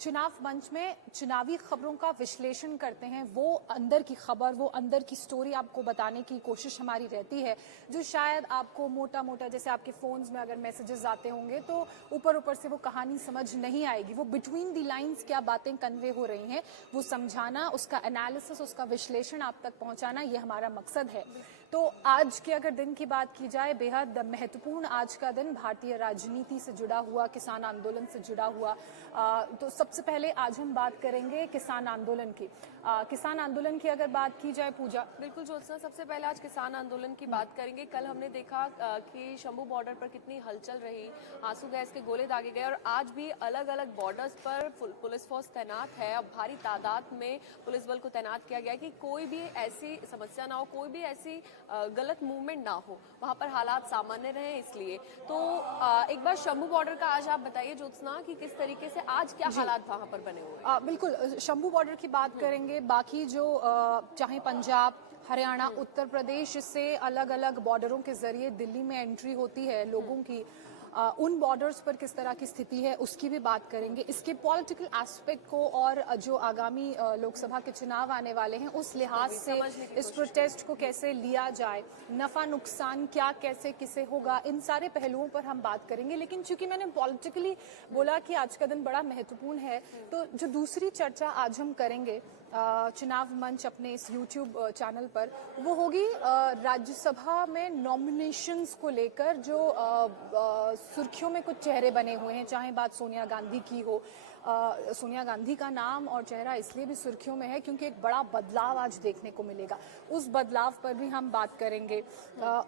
चुनाव मंच में चुनावी खबरों का विश्लेषण करते हैं, वो अंदर की खबर, वो अंदर की स्टोरी आपको बताने की कोशिश हमारी रहती है, जो शायद आपको मोटा मोटा, जैसे आपके फोन्स में अगर मैसेजेस आते होंगे तो ऊपर ऊपर से वो कहानी समझ नहीं आएगी। वो बिटवीन द लाइंस क्या बातें कन्वे हो रही हैं वो समझाना, उसका एनालिसिस, उसका विश्लेषण आप तक पहुंचाना, ये हमारा मकसद है। तो आज के अगर दिन की बात की जाए, बेहद महत्वपूर्ण आज का दिन, भारतीय राजनीति से जुड़ा हुआ, किसान आंदोलन से जुड़ा हुआ। तो सबसे पहले आज हम बात करेंगे किसान आंदोलन की। किसान आंदोलन की अगर बात की जाए, पूजा। बिल्कुल ज्योत्सना, सबसे पहले आज किसान आंदोलन की बात करेंगे। कल हमने देखा कि शंभू बॉर्डर पर कितनी हलचल रही, आंसू गैस के गोले दागे गए और आज भी अलग अलग बॉर्डर्स पर पुलिस फोर्स तैनात है। अब भारी तादाद में पुलिस बल को तैनात किया गया कि कोई भी ऐसी समस्या ना हो, कोई भी ऐसी गलत मूवमेंट ना हो, वहां पर हालात सामान्य रहे, इसलिए। तो एक बार शंभू बॉर्डर का आज आप बताइए ज्योत्सना कि किस तरीके से आज क्या हालात वहां पर बने हुए हैं। बिल्कुल, शंभू बॉर्डर की बात करेंगे। बाकी जो चाहे पंजाब, हरियाणा, उत्तर प्रदेश से अलग अलग बॉर्डरों के जरिए दिल्ली में एंट्री होती है लोगों की, उन बॉर्डर्स पर किस तरह की स्थिति है उसकी भी बात करेंगे। इसके पॉलिटिकल एस्पेक्ट को और जो आगामी लोकसभा के चुनाव आने वाले हैं उस लिहाज से इस प्रोटेस्ट को कैसे लिया जाए, नफा नुकसान क्या कैसे किसे होगा, इन सारे पहलुओं पर हम बात करेंगे। लेकिन चूंकि मैंने पॉलिटिकली बोला कि आज का दिन बड़ा महत्वपूर्ण है, तो जो दूसरी चर्चा आज हम करेंगे चुनाव मंच अपने इस YouTube चैनल पर, वो होगी राज्यसभा में नॉमिनेशंस को लेकर जो सुर्खियों में कुछ चेहरे बने हुए हैं। चाहे बात सोनिया गांधी की हो, सोनिया गांधी का नाम और चेहरा इसलिए भी सुर्खियों में है क्योंकि एक बड़ा बदलाव आज देखने को मिलेगा। उस बदलाव पर भी हम बात करेंगे,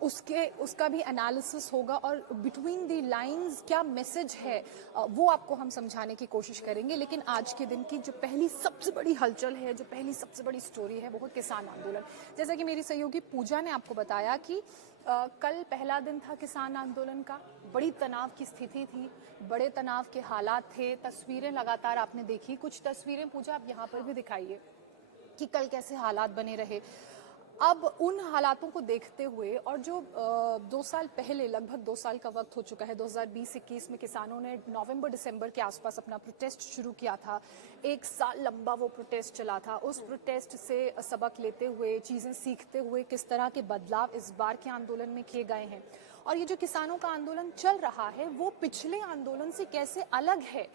उसका भी एनालिसिस होगा और बिटवीन द लाइंस क्या मैसेज है वो आपको हम समझाने की कोशिश करेंगे। लेकिन आज के दिन की जो पहली सबसे बड़ी हलचल है, जो पहली सबसे बड़ी स्टोरी है, वो किसान आंदोलन। जैसा कि मेरी सहयोगी पूजा ने आपको बताया कि कल पहला दिन था किसान आंदोलन का, बड़ी तनाव की स्थिति थी, बड़े तनाव के हालात थे। तस्वीरें लगातार आपने देखी, कुछ तस्वीरें पूजा आप यहाँ पर भी दिखाइए कि कल कैसे हालात बने रहे। अब उन हालातों को देखते हुए और जो 2 साल पहले, लगभग 2 साल का वक्त हो चुका है, 2020-21 में किसानों ने नवंबर दिसंबर के आसपास अपना प्रोटेस्ट शुरू किया था। 1 साल लंबा वो प्रोटेस्ट चला था। उस प्रोटेस्ट से सबक लेते हुए, चीजें सीखते हुए किस तरह के बदलाव इस बार के आंदोलन में किए गए हैं और ये जो किसानों का आंदोलन चल रहा है वो पिछले आंदोलन से कैसे अलग है,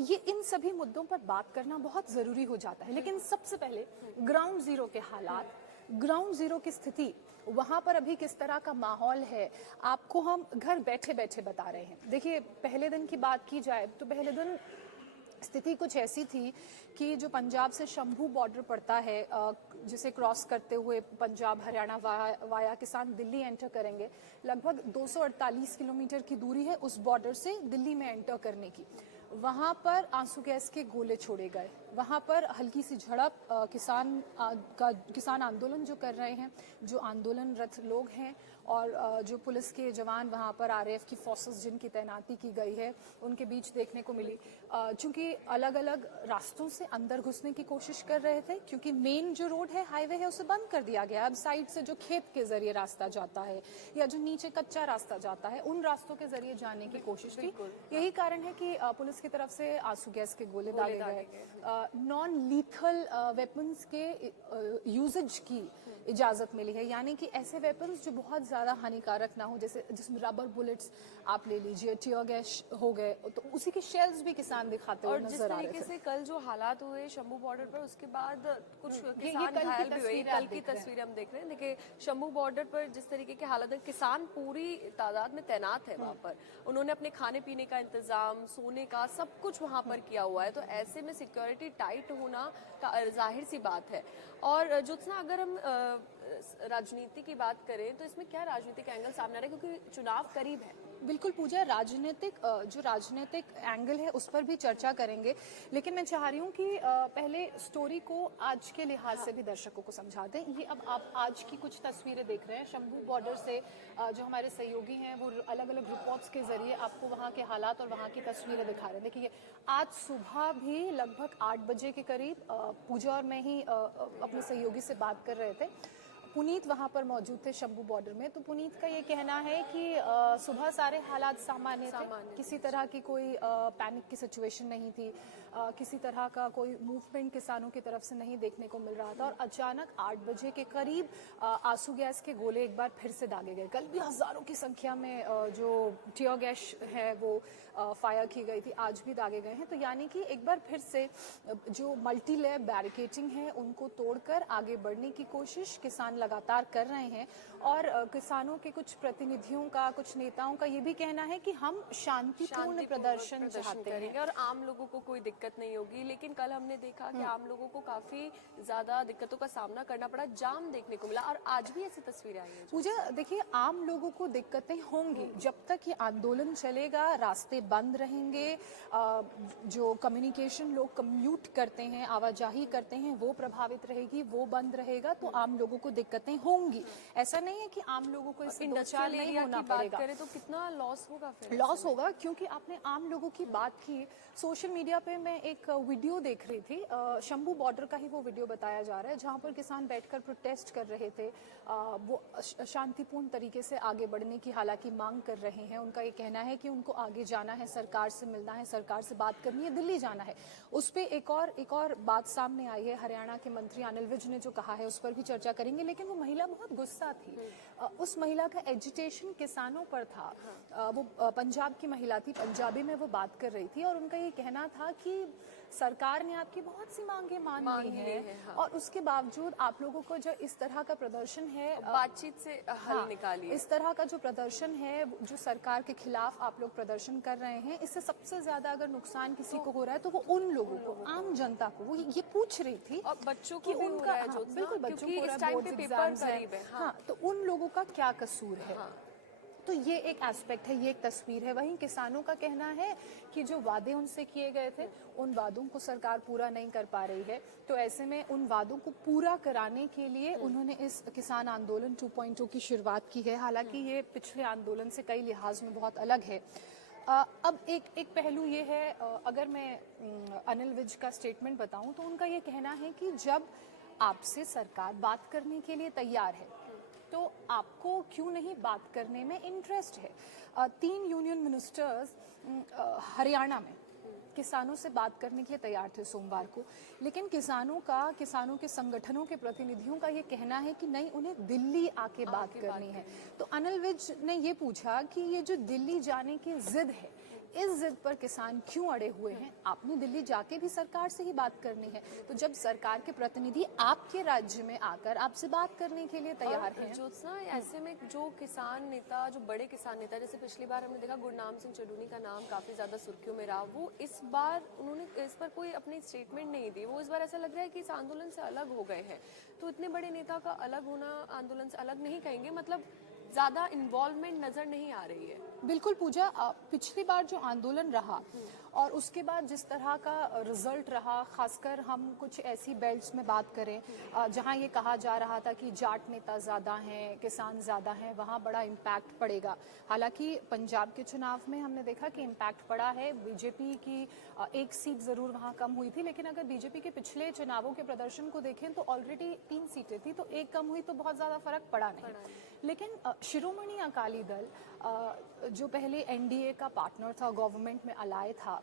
ये इन सभी मुद्दों पर बात करना बहुत जरूरी हो जाता है। लेकिन सबसे पहले ग्राउंड जीरो के हालात, ग्राउंड जीरो की स्थिति, वहां पर अभी किस तरह का माहौल है, आपको हम घर बैठे बैठे बता रहे हैं। देखिए, पहले दिन की बात की जाए तो पहले दिन स्थिति कुछ ऐसी थी कि जो पंजाब से शंभू बॉर्डर पड़ता है, जिसे क्रॉस करते हुए पंजाब हरियाणा वाया किसान दिल्ली एंटर करेंगे, लगभग 248 किलोमीटर की दूरी है उस बॉर्डर से दिल्ली में एंटर करने की। वहां पर आंसू गैस के गोले छोड़े गए, वहां पर हल्की सी झड़प, किसान आंदोलन जो कर रहे हैं, जो आंदोलनरत लोग हैं और जो पुलिस के जवान वहां पर RAF की फोर्सेस जिनकी तैनाती की गई है उनके बीच देखने को मिली। चूंकि अलग अलग रास्तों से अंदर घुसने की कोशिश कर रहे थे, क्योंकि मेन जो रोड है, हाईवे है, उसे बंद कर दिया गया। अब साइड से जो खेत के जरिए रास्ता जाता है या जो नीचे कच्चा रास्ता जाता है, उन रास्तों के जरिए जाने की कोशिश की। यही कारण है कि पुलिस की तरफ से आंसू गैस के गोले दागे गए। नॉन लीथल वेपन्स के यूजेज की इजाजत मिली है, यानी कि ऐसे वेपन्स जो बहुत ज्यादा हानिकारक ना हो, जैसे जिसमें रबर बुलेट्स आप ले लीजिए, टियर गैस हो गए, तो उसी के शेल्स भी किसान दिखाते हुए नजर आ रहे थे। और जिस तरीके से कल जो हालात हुए शंभू बॉर्डर पर, उसके बाद कुछ किसान घायल भी हुए। कल की तस्वीरें हम देख रहे हैं। देखिए, शंभू बॉर्डर पर जिस तरीके के हालात है, किसान पूरी तादाद में तैनात है वहां पर। उन्होंने अपने खाने पीने का इंतजाम, सोने का, सब कुछ वहां पर किया हुआ है। तो ऐसे में सिक्योरिटी टाइट होना का जाहिर सी बात है। और ज्योत्सना, अगर हम राजनीति की बात करें तो इसमें क्या राजनीतिक एंगल सामने आ रहा है, क्योंकि चुनाव करीब है। बिल्कुल पूजा, जो राजनीतिक एंगल है उस पर भी चर्चा करेंगे, लेकिन मैं चाह रही हूँ कि पहले स्टोरी को आज के लिहाज से भी दर्शकों को समझा दें। ये अब आप आज की कुछ तस्वीरें देख रहे हैं शंभू बॉर्डर से, जो हमारे सहयोगी हैं वो अलग अलग रिपोर्ट्स के जरिए आपको वहाँ के हालात और वहाँ की तस्वीरें दिखा रहे हैं। देखिए, आज सुबह भी लगभग 8 बजे के करीब पूजा और मैं ही अपने सहयोगी से बात कर रहे थे। पुनीत वहां पर मौजूद थे शंभू बॉर्डर में। तो पुनीत का ये कहना है कि सुबह सारे हालात सामान्य थे, किसी तरह की कोई पैनिक की सिचुएशन नहीं थी, किसी तरह का कोई मूवमेंट किसानों की तरफ से नहीं देखने को मिल रहा था। और अचानक 8 बजे के करीब आंसू गैस के गोले एक बार फिर से दागे गए। कल भी हजारों की संख्या में जो टियर गैस है वो फायर की गई थी, आज भी दागे गए हैं। तो यानी कि एक बार फिर से जो मल्टी लेयर बैरिकेडिंग है उनको तोड़कर आगे बढ़ने की कोशिश किसान लगातार कर रहे हैं। और किसानों के कुछ प्रतिनिधियों का, कुछ नेताओं का ये भी कहना है कि हम शांतिपूर्ण प्रदर्शन चाहते हैं और आम लोगों को कोई दिक्कत नहीं होगी। लेकिन कल हमने देखा कि आम लोगों को काफी ज्यादा दिक्कतों का सामना करना पड़ा, जाम देखने को मिला, और आज भी ऐसी तस्वीरें आई हैं। पूजा, देखिए आम लोगों को दिक्कतें होंगी जब तक ये आंदोलन चलेगा, रास्ते बंद रहेंगे, जो कम्युनिकेशन लोग कम्यूट करते हैं, आवाजाही करते हैं, वो प्रभावित रहेगी, वो बंद रहेगा, तो आम लोगों को दिक्कतें होंगी। ऐसा नहीं है कि आम लोगों को इससे दो चार नहीं होना पड़ेगा। करें तो कितना लॉस होगा, फिर लॉस होगा, क्योंकि आपने आम लोगों की बात की। सोशल मीडिया पे मैं एक वीडियो देख रही थी, शंभू बॉर्डर का ही वो वीडियो बताया जा रहा है, जहां पर किसान बैठकर प्रोटेस्ट कर रहे थे। वो शांतिपूर्ण तरीके से आगे बढ़ने की हालांकि मांग कर रहे हैं। उनका ये कहना है कि उनको आगे जाना है, सरकार से मिलना है, सरकार से बात करनी है, दिल्ली जाना है। उस पर एक और बात सामने आई है, हरियाणा के मंत्री अनिल विज ने जो कहा है उस पर भी चर्चा करेंगे। लेकिन वो महिला बहुत गुस्सा थी, उस महिला का एजिटेशन किसानों पर था। वो पंजाब की महिला थी, पंजाबी में वो बात कर रही थी, और उनका ये कहना था कि सरकार ने आपकी बहुत सी मांगे मान ली है, हाँ। और उसके बावजूद आप लोगों को जो इस तरह का प्रदर्शन है, बातचीत से हल निकालिए। इस तरह का जो प्रदर्शन है, जो सरकार के खिलाफ आप लोग प्रदर्शन कर रहे हैं, इससे सबसे ज्यादा अगर नुकसान किसी को हो रहा है तो वो उन लोगों को, आम जनता को। वो ये पूछ रही थी, और बच्चों को भी हो रहा है, बिल्कुल बच्चों को इस टाइम पे पेपर करीब है, हाँ, तो उन लोगों का क्या कसूर है। तो ये एक एस्पेक्ट है, ये एक तस्वीर है। वहीं किसानों का कहना है कि जो वादे उनसे किए गए थे, उन वादों को सरकार पूरा नहीं कर पा रही है। तो ऐसे में उन वादों को पूरा कराने के लिए उन्होंने इस किसान आंदोलन 2.0 की शुरुआत की है। हालांकि ये पिछले आंदोलन से कई लिहाज में बहुत अलग है। अब एक पहलू ये है, अगर मैं अनिल विज का स्टेटमेंट बताऊं तो उनका ये कहना है कि जब आपसे सरकार बात करने के लिए तैयार है तो आपको क्यों नहीं बात करने में इंटरेस्ट है। 3 यूनियन मिनिस्टर्स हरियाणा में किसानों से बात करने के लिए तैयार थे सोमवार को, लेकिन किसानों के संगठनों के प्रतिनिधियों का ये कहना है कि नहीं, उन्हें दिल्ली आके बात करनी है। तो अनिल विज ने ये पूछा कि ये जो दिल्ली जाने की जिद है, इस जिद पर किसान क्यों अड़े हुए हैं? आपने दिल्ली जाके भी सरकार से ही बात करनी है। तो जब सरकार के प्रतिनिधि आपके राज्य में आकर आपसे बात करने के लिए तैयार हैं, ज्योत्सना, ऐसे में जो किसान नेता, जो बड़े किसान नेता, जैसे पिछली बार हमने देखा गुरनाम सिंह चडूनी का नाम काफी ज्यादा सुर्खियों में रहा, वो इस बार उन्होंने इस पर कोई अपनी स्टेटमेंट नहीं दी। वो इस बार ऐसा लग रहा है कि इस आंदोलन से अलग हो गए हैं। तो इतने बड़े नेता का अलग होना, आंदोलन से अलग नहीं कहेंगे, मतलब ज्यादा इन्वॉल्वमेंट नजर नहीं आ रही है। बिल्कुल पूजा, पिछली बार जो आंदोलन रहा और उसके बाद जिस तरह का रिजल्ट रहा, खासकर हम कुछ ऐसी बेल्ट्स में बात करें जहां ये कहा जा रहा था कि जाट नेता ज्यादा हैं, किसान ज्यादा हैं, वहां बड़ा इम्पैक्ट पड़ेगा। हालांकि पंजाब के चुनाव में हमने देखा कि इम्पैक्ट पड़ा है। बीजेपी की एक सीट जरूर वहां कम हुई थी, लेकिन अगर बीजेपी के पिछले चुनावों के प्रदर्शन को देखें तो ऑलरेडी 3 सीटें थी, तो एक कम हुई तो बहुत ज्यादा फर्क पड़ा नहीं। लेकिन शिरोमणि अकाली दल जो पहले एनडीए का पार्टनर था, गवर्नमेंट में अलाय था,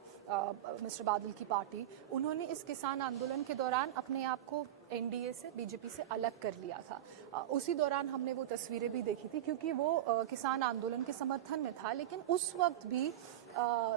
मिस्टर बादल की पार्टी, उन्होंने इस किसान आंदोलन के दौरान अपने आप को एनडीए से, बीजेपी से अलग कर लिया था। उसी दौरान हमने वो तस्वीरें भी देखी थी, क्योंकि वो किसान आंदोलन के समर्थन में था। लेकिन उस वक्त भी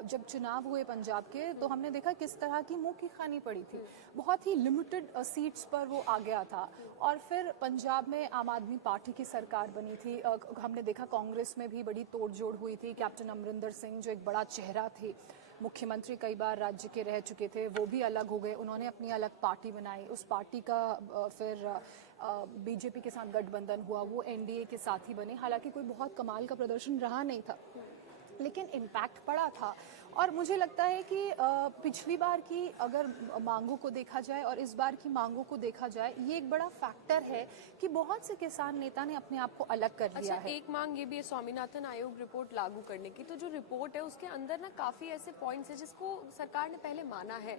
जब चुनाव हुए पंजाब के, तो हमने देखा किस तरह की मुंह की खानी पड़ी थी। बहुत ही लिमिटेड सीट्स पर वो आ गया था। और फिर पंजाब में आम आदमी पार्टी की सरकार बनी थी। हमने देखा कांग्रेस में भी बड़ी तोड़जोड़ हुई थी। कैप्टन अमरिंदर सिंह जो एक बड़ा चेहरा थे, मुख्यमंत्री कई बार राज्य के रह चुके थे, वो भी अलग हो गए। उन्होंने अपनी अलग पार्टी बनाई। उस पार्टी का फिर बीजेपी के साथ गठबंधन हुआ, वो एनडीए के साथ ही बने। हालांकि कोई बहुत कमाल का प्रदर्शन रहा नहीं था, लेकिन इम्पैक्ट पड़ा था। और मुझे लगता है कि पिछली बार की अगर मांगों को देखा जाए और इस बार की मांगों को देखा जाए, ये एक बड़ा फैक्टर है कि बहुत से किसान नेता ने अपने आप को अलग कर लिया है। एक मांग ये भी है स्वामीनाथन आयोग रिपोर्ट लागू करने की। तो जो रिपोर्ट है उसके अंदर ना काफी ऐसे पॉइंट्स है जिसको सरकार ने पहले माना है,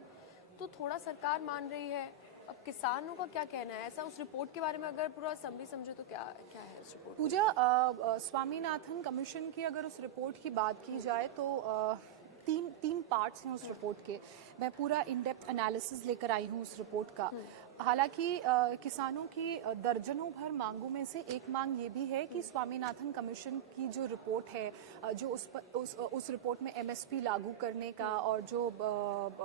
तो थोड़ा सरकार मान रही है, अब किसानों का क्या कहना है, ऐसा उस रिपोर्ट के बारे में अगर पूरा समरी समझे तो क्या क्या है उस रिपोर्ट? पूजा, स्वामीनाथन कमीशन की अगर उस रिपोर्ट की बात की जाए तो तीन पार्ट्स हैं उस रिपोर्ट के। मैं पूरा इन डेप्थ एनालिसिस लेकर आई हूँ उस रिपोर्ट का। हालांकि किसानों की दर्जनों भर मांगों में से एक मांग ये भी है कि स्वामीनाथन कमीशन की जो रिपोर्ट है, जो उस रिपोर्ट में एमएसपी लागू करने का और जो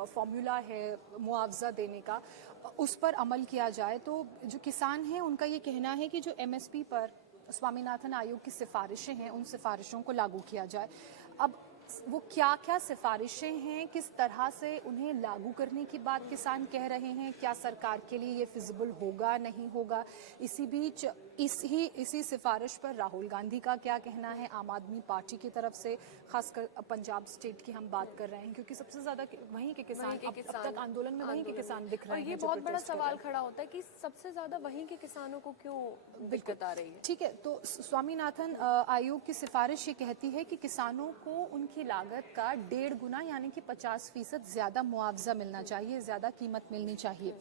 फॉर्मूला है मुआवजा देने का, उस पर अमल किया जाए। तो जो किसान हैं उनका ये कहना है कि जो एमएसपी पर स्वामीनाथन आयोग की सिफारिशें हैं, उन सिफारिशों को लागू किया जाए। अब वो क्या क्या सिफारिशें हैं, किस तरह से उन्हें लागू करने की बात किसान कह रहे हैं, क्या सरकार के लिए ये फिजिबल होगा नहीं होगा। इसी बीच इसी सिफारिश पर राहुल गांधी का क्या कहना है, आम आदमी पार्टी की तरफ से, खासकर पंजाब स्टेट की हम बात कर रहे हैं क्योंकि सबसे ज्यादा वहीं के किसान अब तक आंदोलन में वहीं के किसान दिख रहे हैं। और ये बहुत बड़ा सवाल खड़ा होता है कि सबसे ज्यादा वहीं के किसानों को क्यों दिक्कत आ रही है। ठीक है, तो स्वामीनाथन आयोग की सिफारिश ये कहती है कि किसानों को उनकी लागत का 1.5 गुना यानी कि 50% ज्यादा मुआवजा मिलना चाहिए, ज्यादा कीमत मिलनी चाहिए।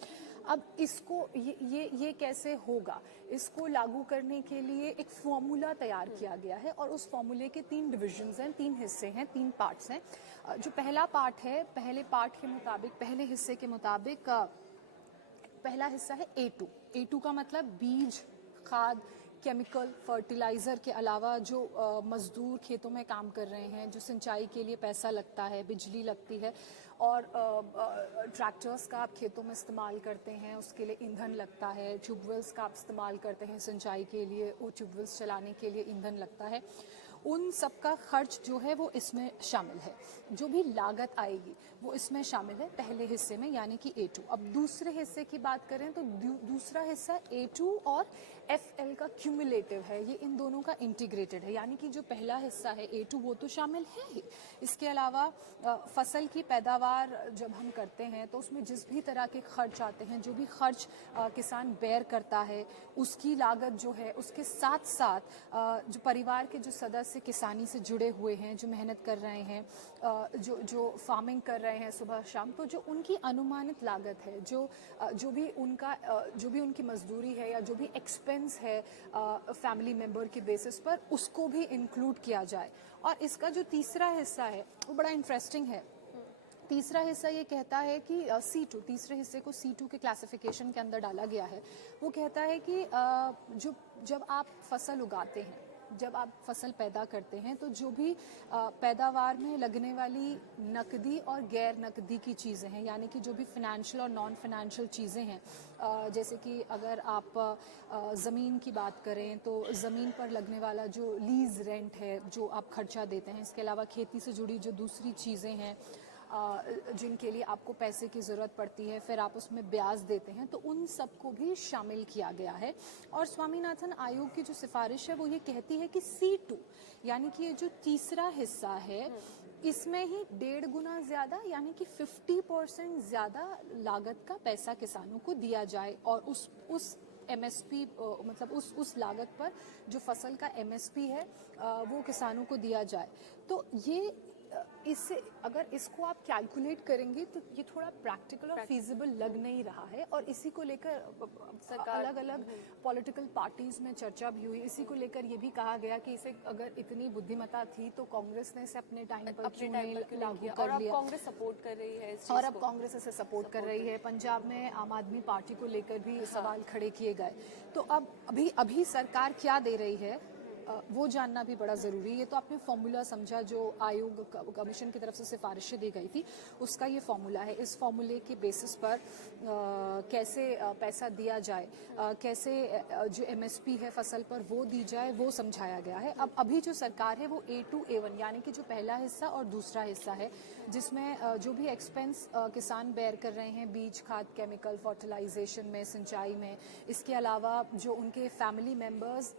अब इसको ये कैसे होगा, इसको लागू करने के लिए एक फॉर्मूला तैयार किया गया है और उस फॉर्मूले के 3 डिविजन्स हैं, 3 हिस्से हैं, 3 पार्ट्स हैं। जो पहला पार्ट है, पहले पार्ट के मुताबिक, पहले हिस्से के मुताबिक पहला हिस्सा है A2 का मतलब बीज, खाद, केमिकल, फर्टिलाइज़र के अलावा जो मजदूर खेतों में काम कर रहे हैं, जो सिंचाई के लिए पैसा लगता है, बिजली लगती है और ट्रैक्टर्स का आप खेतों में इस्तेमाल करते हैं, उसके लिए ईंधन लगता है, ट्यूबवेल्स का आप इस्तेमाल करते हैं सिंचाई के लिए, वो ट्यूबवेल्स चलाने के लिए ईंधन लगता है, उन सब का खर्च जो है वो इसमें शामिल है। जो भी लागत आएगी वो इसमें शामिल है पहले हिस्से में यानी कि A2। अब दूसरे हिस्से की बात करें तो दूसरा हिस्सा A2 और FL का क्यूमुलेटिव है, ये इन दोनों का इंटीग्रेटेड है। यानी कि जो पहला हिस्सा है A2 वो तो शामिल है ही, इसके अलावा फसल की पैदावार जब हम करते हैं तो उसमें जिस भी तरह के खर्च आते हैं, जो भी खर्च किसान बेयर करता है उसकी लागत जो है, उसके साथ साथ जो परिवार के जो सदस्य किसानी से जुड़े हुए हैं, जो मेहनत कर रहे हैं, जो फार्मिंग कर रहे हैं सुबह शाम, तो जो उनकी अनुमानित लागत है, जो भी उनकी मजदूरी है या जो भी एक्सपेंस है फैमिली मेंबर के बेसिस पर, उसको भी इंक्लूड किया जाए। और इसका जो तीसरा हिस्सा है वो बड़ा इंटरेस्टिंग है। तीसरा हिस्सा ये कहता है कि C2, तीसरे हिस्से को C2 के क्लासिफिकेशन के अंदर डाला गया है। वो कहता है कि जब आप फसल उगाते हैं, जब आप फसल पैदा करते हैं, तो जो भी पैदावार में लगने वाली नकदी और गैर नकदी की चीज़ें हैं, यानी कि जो भी फाइनेंशियल और नॉन फाइनेंशियल चीज़ें हैं, जैसे कि अगर आप ज़मीन की बात करें तो ज़मीन पर लगने वाला जो लीज़ रेंट है, जो आप खर्चा देते हैं, इसके अलावा खेती से जुड़ी जो दूसरी चीज़ें हैं जिनके लिए आपको पैसे की ज़रूरत पड़ती है, फिर आप उसमें ब्याज देते हैं, तो उन सबको भी शामिल किया गया है। और स्वामीनाथन आयोग की जो सिफारिश है वो ये कहती है कि C2 यानी कि ये जो तीसरा हिस्सा है, इसमें ही 1.5 गुना ज़्यादा यानी कि 50% ज़्यादा लागत का पैसा किसानों को दिया जाए और उस MSP मतलब उस लागत पर जो फसल का MSP है वो किसानों को दिया जाए। तो ये इससे अगर इसको आप कैलकुलेट करेंगे तो ये थोड़ा प्रैक्टिकल और फीजिबल लग नहीं रहा है। और इसी को लेकर अलग अलग पॉलिटिकल पार्टीज में चर्चा भी हुई। इसी को लेकर ये भी कहा गया कि इसे अगर इतनी बुद्धिमत्ता थी तो कांग्रेस ने इसे अपने टाइम पर क्यों नहीं लागू कर लिया, कांग्रेस सपोर्ट कर रही है और अब कांग्रेस इसे सपोर्ट कर रही है। पंजाब में आम आदमी पार्टी को लेकर भी सवाल खड़े किए गए। तो अब अभी सरकार क्या दे रही है वो जानना भी बड़ा ज़रूरी है। ये तो आपने फॉर्मूला समझा जो आयोग कमीशन की तरफ से सिफारिशें दी गई थी, उसका ये फॉर्मूला है। इस फॉर्मूले के बेसिस पर कैसे पैसा दिया जाए, कैसे जो MSP है फसल पर वो दी जाए, वो समझाया गया है। अब अभी जो सरकार है वो A2 A1 यानी कि जो पहला हिस्सा और दूसरा हिस्सा है, जिसमें जो भी एक्सपेंस किसान बेयर कर रहे हैं बीज, खाद, केमिकल, फर्टिलाइजेशन में, सिंचाई में, इसके अलावा जो उनके फैमिली मेम्बर्स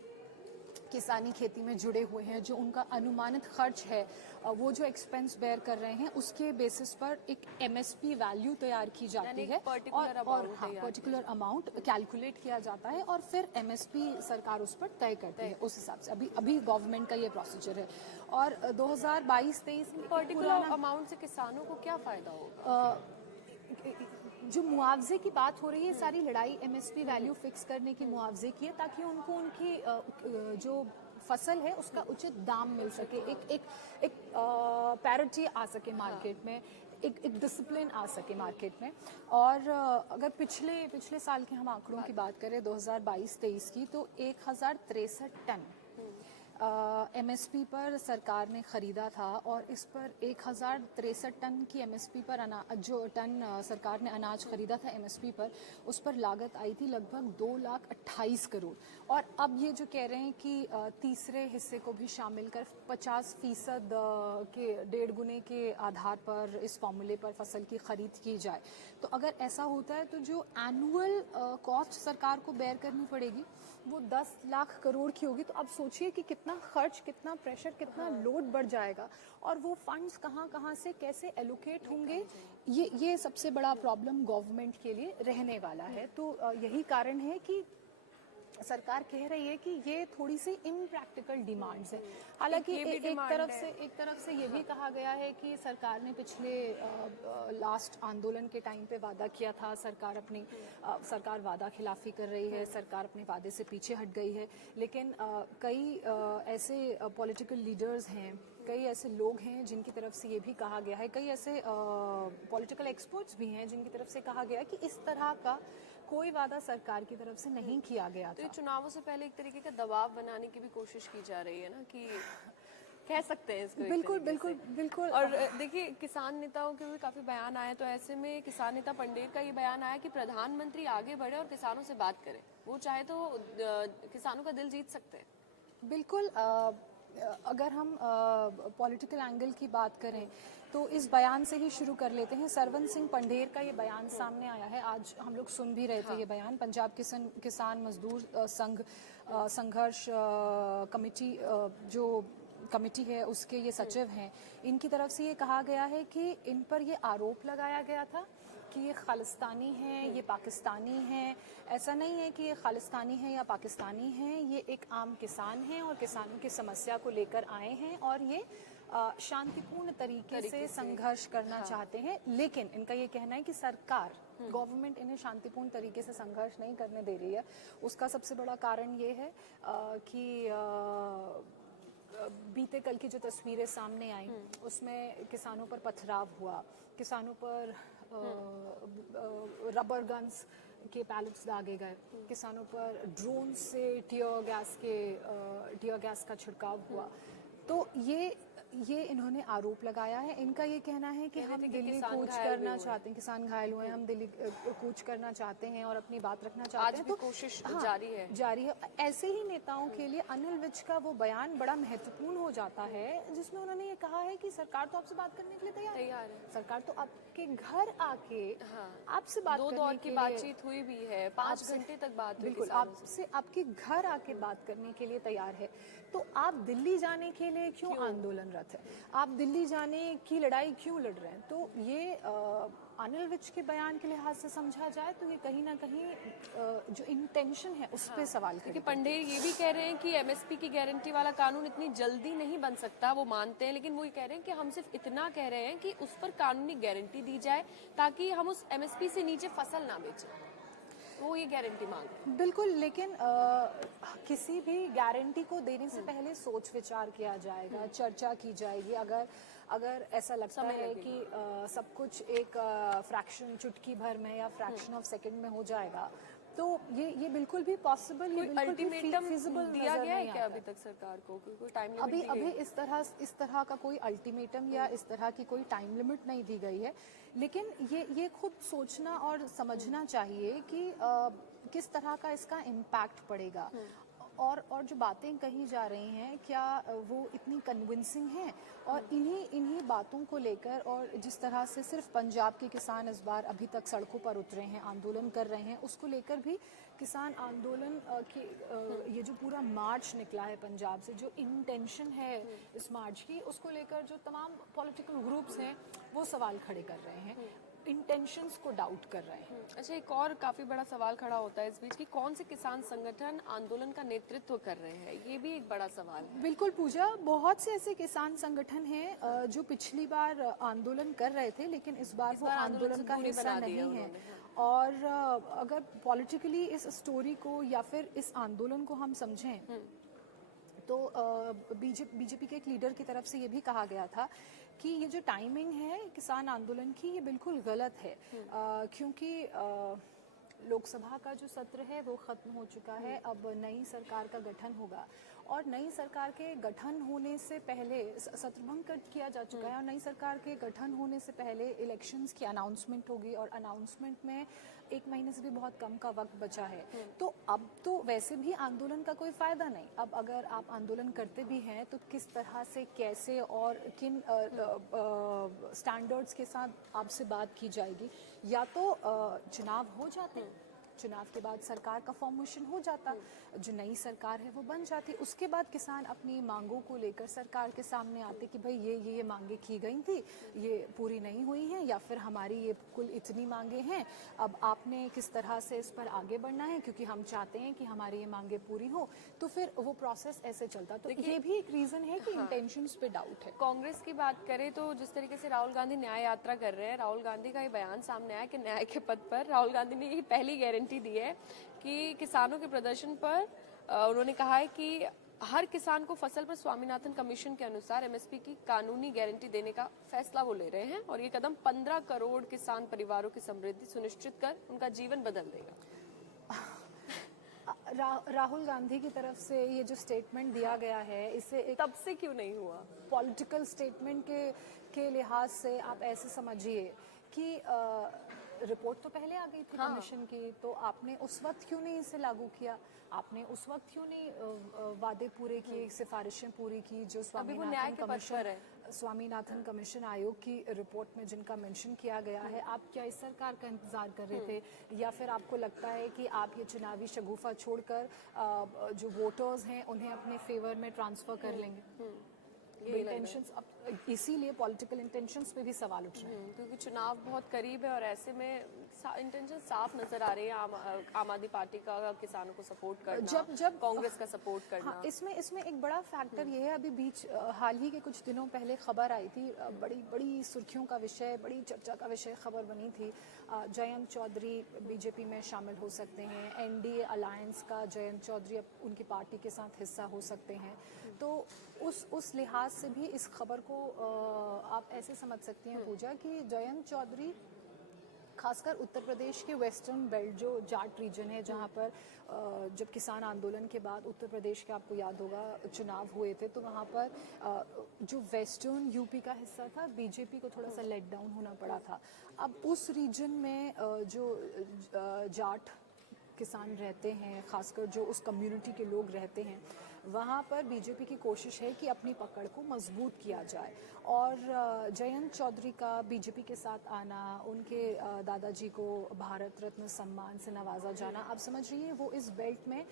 किसानी खेती में जुड़े हुए हैं, जो उनका अनुमानित खर्च है, वो जो एक्सपेंस बेयर कर रहे हैं, उसके बेसिस पर एक MSP वैल्यू तैयार की जाती है और पर्टिकुलर अमाउंट कैलकुलेट किया जाता है और फिर MSP सरकार उस पर तय करती है। उस हिसाब से अभी गवर्नमेंट का ये प्रोसीजर है। और 2022-23 में पर्टिकुलर अमाउंट से किसानों को क्या फायदा होगा? जो मुआवजे की बात हो रही है, सारी लड़ाई एमएसपी वैल्यू फिक्स करने की मुआवजे की है, ताकि उनको उनकी जो फसल है उसका उचित दाम मिल सके, एक पैरिटी आ सके मार्केट में, एक डिसिप्लिन आ सके मार्केट में। और अगर पिछले साल के हम आंकड़ों की बात करें 2022-23 की, तो 1063 टन एमएसपी पर सरकार ने खरीदा था, और इस पर 1063 टन की एमएसपी पर जो टन सरकार ने अनाज खरीदा था एमएसपी पर, उस पर लागत आई थी लगभग 2,28,00,000 करोड़। और अब ये जो कह रहे हैं कि तीसरे हिस्से को भी शामिल कर 50% के 1.5 गुने के आधार पर इस फॉर्मूले पर फसल की खरीद की जाए, तो अगर ऐसा होता है तो जो एनुअल कॉस्ट सरकार को बेयर करनी पड़ेगी वो 10 लाख करोड़ की होगी। तो अब सोचिए कि कितना खर्च, कितना प्रेशर, कितना लोड बढ़ जाएगा, और वो फंड्स कहाँ से कैसे एलोकेट होंगे, ये सबसे बड़ा प्रॉब्लम गवर्नमेंट के लिए रहने वाला है। तो यही कारण है कि सरकार कह रही है कि ये थोड़ी सी इम्प्रैक्टिकल डिमांड्स है। हालांकि एक तरफ से ये भी कहा गया है कि सरकार ने पिछले लास्ट आंदोलन के टाइम पे वादा किया था, सरकार वादा खिलाफी कर रही है, सरकार अपने वादे से पीछे हट गई है। लेकिन कई ऐसे पॉलिटिकल लीडर्स हैं, कई ऐसे लोग हैं जिनकी तरफ से ये भी कहा गया है, कई ऐसे पॉलिटिकल एक्सपर्ट्स भी हैं जिनकी तरफ से कहा गया है कि इस तरह का कोई वादा सरकार की तरफ से नहीं किया गया तो था। ये चुनावों से पहले एक तरीके का दबाव बनाने की भी कोशिश की जा रही है ना, कि कह सकते हैं इसको। बिल्कुल। और देखिए, किसान नेताओं के भी काफी बयान आए, तो ऐसे में किसान नेता पंडेर का ये बयान आया कि प्रधानमंत्री आगे बढ़े और किसानों से बात करे, वो चाहे तो किसानों का दिल जीत सकते हैं। बिल्कुल। अगर हम पॉलिटिकल एंगल की बात करें तो इस बयान से ही शुरू कर लेते हैं। सरवन सिंह पंडेर का ये बयान सामने आया है, आज हम लोग सुन भी रहे थे ये बयान। पंजाब किसान मजदूर संघ संघर्ष कमेटी, जो कमेटी है उसके ये सचिव हैं, इनकी तरफ से ये कहा गया है कि इन पर ये आरोप लगाया गया था कि ये खालिस्तानी हैं, ये पाकिस्तानी हैं। ऐसा नहीं है कि ये खालिस्तानी हैं या पाकिस्तानी हैं, ये एक आम किसान हैं और किसानों की समस्या को लेकर आए हैं, और ये शांतिपूर्ण तरीके से संघर्ष करना चाहते हैं। लेकिन इनका ये कहना है कि सरकार, गवर्नमेंट इन्हें शांतिपूर्ण तरीके से संघर्ष नहीं करने दे रही है। उसका सबसे बड़ा कारण ये है कि बीते कल की जो तस्वीरें सामने आई उसमें किसानों पर पथराव हुआ, किसानों पर रबर गन्स के पैलेट्स दागे गए, किसानों पर ड्रोन से टीयर गैस का छिड़काव हुआ। तो ये इन्होंने आरोप लगाया है। इनका ये कहना है कि हम दिल्ली कूच करना चाहते हैं, किसान घायल हुए हैं, हम दिल्ली कूच करना चाहते हैं और अपनी बात रखना चाहते हैं। तो कोशिश जारी है। ऐसे ही नेताओं के लिए अनिल विज का वो बयान बड़ा महत्वपूर्ण हो जाता है, जिसमें उन्होंने ये कहा है कि सरकार तो आपसे बात करने के लिए तैयार है। सरकार तो आपके घर आके आपसे बात करने के लिए, 2 दौर की बातचीत हुई भी है, 5 घंटे तक बात हुई, बिल्कुल आपसे आपके घर आके बात करने के लिए तैयार है। तो आप दिल्ली जाने के लिए क्यों आंदोलनरत है, आप दिल्ली जाने की लड़ाई क्यों लड़ रहे हैं? तो ये अनिल विज के बयान के लिहाज से समझा जाए तो ये कहीं ना कहीं जो इंटेंशन है उस पे सवाल क्योंकि पंडेर ये भी कह रहे हैं कि एमएसपी की गारंटी वाला कानून इतनी जल्दी नहीं बन सकता, वो मानते हैं, लेकिन वो ये कह रहे हैं कि हम सिर्फ इतना कह रहे हैं कि उस पर कानूनी गारंटी दी जाए ताकि हम उस एमएसपी से नीचे फसल ना बेचें। वो ये गारंटी मांग रहे हैं। बिल्कुल, लेकिन किसी भी गारंटी को देने से पहले सोच विचार किया जाएगा, चर्चा की जाएगी। अगर ऐसा लगता है कि सब कुछ एक फ्रैक्शन, चुटकी भर में या फ्रैक्शन ऑफ सेकंड में हो जाएगा, तो ये बिल्कुल भी पॉसिबल, ये बिल्कुल अल्टीमेटम फिजिबल दिया गया है क्या अभी तक सरकार को? कोई टाइम लिमिट अभी इस तरह का कोई अल्टीमेटम या इस तरह की कोई टाइम लिमिट नहीं दी गई है। लेकिन ये खुद सोचना और समझना चाहिए कि किस तरह का इसका इम्पैक्ट पड़ेगा, और जो बातें कही जा रही हैं क्या वो इतनी कन्विंसिंग हैं। और इन्हीं बातों को लेकर, और जिस तरह से सिर्फ पंजाब के किसान इस बार अभी तक सड़कों पर उतरे हैं, आंदोलन कर रहे हैं, उसको लेकर भी किसान आंदोलन के ये जो पूरा मार्च निकला है पंजाब से, जो इंटेंशन है इस मार्च की, उसको लेकर जो तमाम पॉलिटिकल ग्रुप्स हैं वो सवाल खड़े कर रहे हैं, इंटेंशंस को डाउट कर रहे हैं। अच्छा, एक और काफी बड़ा सवाल खड़ा होता है इस बीच कि कौन से किसान संगठन आंदोलन का नेतृत्व कर रहे हैं, ये भी एक बड़ा सवाल है। बिल्कुल पूजा, बहुत से ऐसे किसान संगठन हैं जो पिछली बार आंदोलन कर रहे थे लेकिन इस बार वो आंदोलन का हिस्सा नहीं है, और अगर पॉलिटिकली इस स्टोरी को या फिर इस आंदोलन को हम समझें तो बीजेपी के एक लीडर की तरफ से ये भी कहा गया था कि ये जो टाइमिंग है किसान आंदोलन की ये बिल्कुल गलत है, क्योंकि लोकसभा का जो सत्र है वो खत्म हो चुका है, अब नई सरकार का गठन होगा और नई सरकार के गठन होने से पहले सत्र भंग किया जा चुका है और नई सरकार के गठन होने से पहले इलेक्शंस की अनाउंसमेंट होगी और अनाउंसमेंट में 1 महीने से भी बहुत कम का वक्त बचा है। तो अब तो वैसे भी आंदोलन का कोई फायदा नहीं। अब अगर आप आंदोलन करते भी हैं तो किस तरह से, कैसे और किन स्टैंडर्ड्स के साथ आपसे बात की जाएगी। या तो चुनाव हो जाते, चुनाव के बाद सरकार का फॉर्मेशन हो जाता, जो नई सरकार है वो बन जाती, उसके बाद किसान अपनी मांगों को लेकर सरकार के सामने आते कि भाई ये मांगे की गई थी, ये पूरी नहीं हुई हैं या फिर हमारी ये कुल इतनी मांगे हैं, अब आपने किस तरह से इस पर आगे बढ़ना है क्योंकि हम चाहते हैं कि हमारी ये मांगे पूरी हो। तो फिर वो प्रोसेस ऐसे चलता। तो ये भी एक रीजन है कि इंटेंशंस पे डाउट है। कांग्रेस की बात करें तो जिस तरीके से राहुल गांधी न्याय यात्रा कर रहे हैं, राहुल गांधी का ये बयान सामने आया कि न्याय के पद पर राहुल गांधी ने ये पहली गारंटी दी है कि किसानों के प्रदर्शन पर उन्होंने कहा है कि हर किसान को फसल पर स्वामीनाथन कमीशन के अनुसार एमएसपी की कानूनी गारंटी देने का फैसला वो ले रहे हैं और ये कदम 15 करोड़ किसान परिवारों की समृद्धि सुनिश्चित कर उनका जीवन बदल देगा। राहुल गांधी की तरफ से ये जो स्टेटमेंट दिया गया है, इसे एक तब से क्यों नहीं हुआ? पॉलिटिकल स्टेटमेंट के लिहाज से आप ऐसे समझिए कि रिपोर्ट तो पहले आ गई थी कमीशन की, तो आपने उस वक्त क्यों नहीं इसे लागू किया? आपने उस वक्त क्यों नहीं वादे पूरे किए, सिफारिशें पूरी की जो स्वामीनाथन कमीशन आयोग की रिपोर्ट में जिनका मेंशन किया गया है? आप क्या इस सरकार का इंतजार कर रहे थे या फिर आपको लगता है कि आप ये चुनावी शगुफा छोड़कर जो वोटर्स हैं उन्हें अपने फेवर में ट्रांसफर कर लेंगे? इंटेंशंस, अब इसीलिए पॉलिटिकल इंटेंशंस पे भी सवाल उठ रहे हैं क्योंकि चुनाव बहुत करीब है और ऐसे में इंटेंशन साफ नजर आ रही है आम आदमी पार्टी का किसानों को सपोर्ट करना, जब कांग्रेस का सपोर्ट करना। हाँ, इसमें एक बड़ा फैक्टर ये है, अभी हाल ही के कुछ दिनों पहले खबर आई थी, बड़ी सुर्खियों का विषय, बड़ी चर्चा का विषय खबर बनी थी, जयंत चौधरी बीजेपी में शामिल हो सकते हैं, एनडीए अलायंस का जयंत चौधरी अब उनकी पार्टी के साथ हिस्सा हो सकते हैं। तो उस लिहाज से भी इस खबर को आप ऐसे समझ सकती हैं पूजा कि जयंत चौधरी खासकर उत्तर प्रदेश के वेस्टर्न बेल्ट जो जाट रीजन है, जहाँ पर जब किसान आंदोलन के बाद उत्तर प्रदेश के, आपको याद होगा, चुनाव हुए थे, तो वहाँ पर जो वेस्टर्न यूपी का हिस्सा था बीजेपी को थोड़ा सा लेट डाउन होना पड़ा था। अब उस रीजन में जो जाट किसान रहते हैं, खासकर जो उस कम्युनिटी के लोग रहते हैं, वहाँ पर बीजेपी की कोशिश है कि अपनी पकड़ को मजबूत किया जाए। और जयंत चौधरी का बीजेपी के साथ आना, उनके दादाजी को भारत रत्न सम्मान से नवाजा जाना, आप समझ रही हैं वो इस बेल्ट में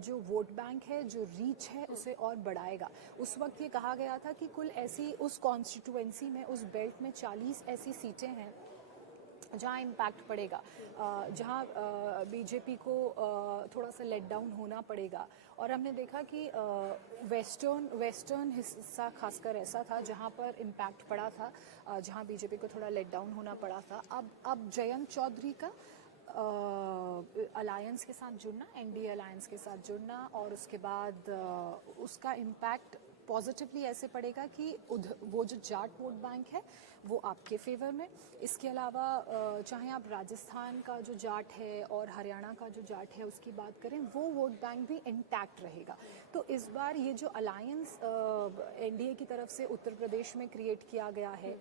जो वोट बैंक है, जो रीच है, उसे और बढ़ाएगा। उस वक्त ये कहा गया था कि कुल ऐसी उस कॉन्स्टिट्यूएंसी में, उस बेल्ट में 40 ऐसी सीटें हैं जहाँ इम्पैक्ट पड़ेगा, जहाँ बीजेपी को थोड़ा सा लेट डाउन होना पड़ेगा। और हमने देखा कि वेस्टर्न हिस्सा खासकर ऐसा था जहाँ पर इम्पैक्ट पड़ा था, जहाँ बीजेपी को थोड़ा लेट डाउन होना पड़ा था। अब जयंत चौधरी का अलायंस के साथ जुड़ना, एनडीए अलायंस के साथ जुड़ना, और उसके बाद उसका इम्पैक्ट पॉजिटिवली ऐसे पड़ेगा कि वो जो जाट वोट बैंक है वो आपके फेवर में। इसके अलावा चाहे आप राजस्थान का जो जाट है और हरियाणा का जो जाट है उसकी बात करें, वो वोट बैंक भी इंटैक्ट रहेगा। तो इस बार ये जो अलायंस एनडीए की तरफ से उत्तर प्रदेश में क्रिएट किया गया है,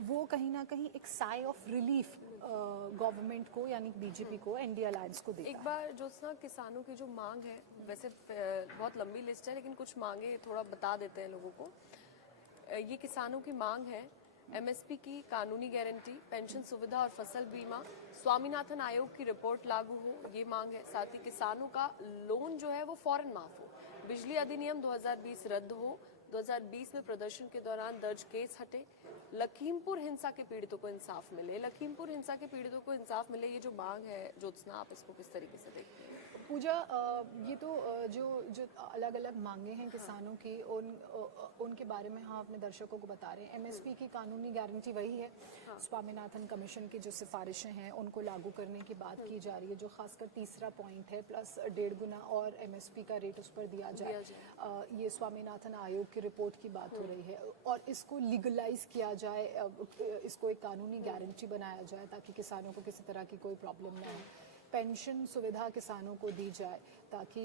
वो कहीं ना कहीं एक साई ऑफ रिलीफ गवर्नमेंट को, यानी बीजेपी को, एनडीए अलायंस को देगा। एक बार ज्योत्सना, किसानों की जो मांग है, वैसे बहुत लंबी लिस्ट है लेकिन कुछ मांगे थोड़ा बता देते हैं लोगों को। ये किसानों की मांग है एमएसपी की कानूनी गारंटी, पेंशन सुविधा और फसल बीमा, स्वामीनाथन आयोग की रिपोर्ट लागू हो, ये मांग है। साथ ही किसानों का लोन जो है वो फौरन माफ हो, बिजली अधिनियम 2020 रद्द हो, 2020 में प्रदर्शन के दौरान दर्ज केस हटे, लखीमपुर हिंसा के पीड़ितों को इंसाफ मिले। लखीमपुर हिंसा के पीड़ितों को इंसाफ मिले, ये जो मांग है ज्योत्सना, आप इसको किस तरीके से देखते हैं? पूजा, ये तो जो जो अलग अलग मांगे हैं किसानों की, उनके बारे में हम अपने दर्शकों को बता रहे हैं। एमएसपी की कानूनी गारंटी वही है। स्वामीनाथन कमीशन की जो सिफारिशें हैं उनको लागू करने की बात की जा रही है, जो खासकर तीसरा पॉइंट है, प्लस 1.5 गुना और एमएसपी का रेट उस पर दिया जाए। ये स्वामीनाथन आयोग की रिपोर्ट की बात हो रही है, और इसको लीगलाइज किया जाए, इसको एक कानूनी गारंटी बनाया जाए ताकि किसानों को किसी तरह की कोई प्रॉब्लम ना हो। पेंशन सुविधा किसानों को दी जाए ताकि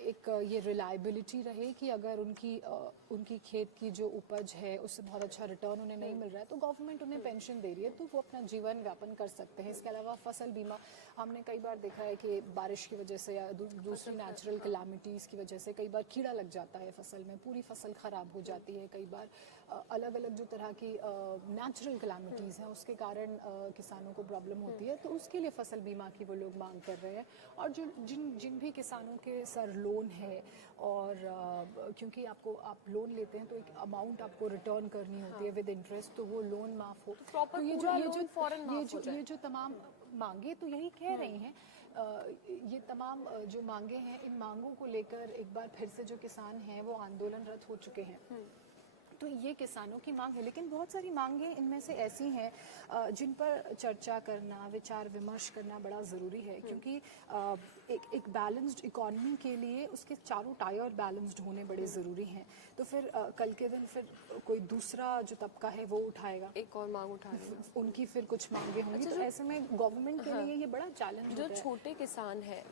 एक ये रिलायबिलिटी रहे कि अगर उनकी खेत की जो उपज है उससे बहुत अच्छा रिटर्न उन्हें नहीं मिल रहा है तो गवर्नमेंट उन्हें पेंशन दे रही है, तो वो अपना जीवन व्यापन कर सकते हैं। इसके अलावा फसल बीमा, हमने कई बार देखा है कि बारिश की वजह से या दूसरी नेचुरल कैलामिटीज़ की वजह से कई बार कीड़ा लग जाता है फसल में, पूरी फसल ख़राब हो जाती है। कई बार अलग अलग जो तरह की नेचुरल कैलामिटीज़ हैं उसके कारण किसानों को प्रॉब्लम होती है, तो उसके लिए फसल बीमा की वो लोग मांग कर रहे हैं। और जो जिन भी किसानों के सर लोन है, और क्योंकि आप लोन लेते हैं तो एक अमाउंट आपको रिटर्न करनी होती है विद इंटरेस्ट, तो वो लोन माफ हो। तो ये जो तमाम मांगे तो यही कह रही हैं। ये तमाम जो मांगे हैं, इन मांगों को लेकर एक बार फिर से जो किसान हैं वो आंदोलनरत हो चुके हैं। तो ये किसानों की मांग है, लेकिन बहुत सारी मांगें इनमें से ऐसी हैं जिन पर चर्चा करना, विचार विमर्श करना बड़ा ज़रूरी है, क्योंकि एक बैलेंस्ड इकॉनमी के लिए उसके चारों टायर बैलेंस्ड होने बड़े ज़रूरी हैं। तो फिर कल के दिन फिर कोई दूसरा जो तबका है वो उठाएगा, एक और मांग उठाएगा, उनकी फिर कुछ मांगे होंगी। तो ऐसे में गवर्नमेंट के लिए ये बड़ा चैलेंज जो छोटे किसान है,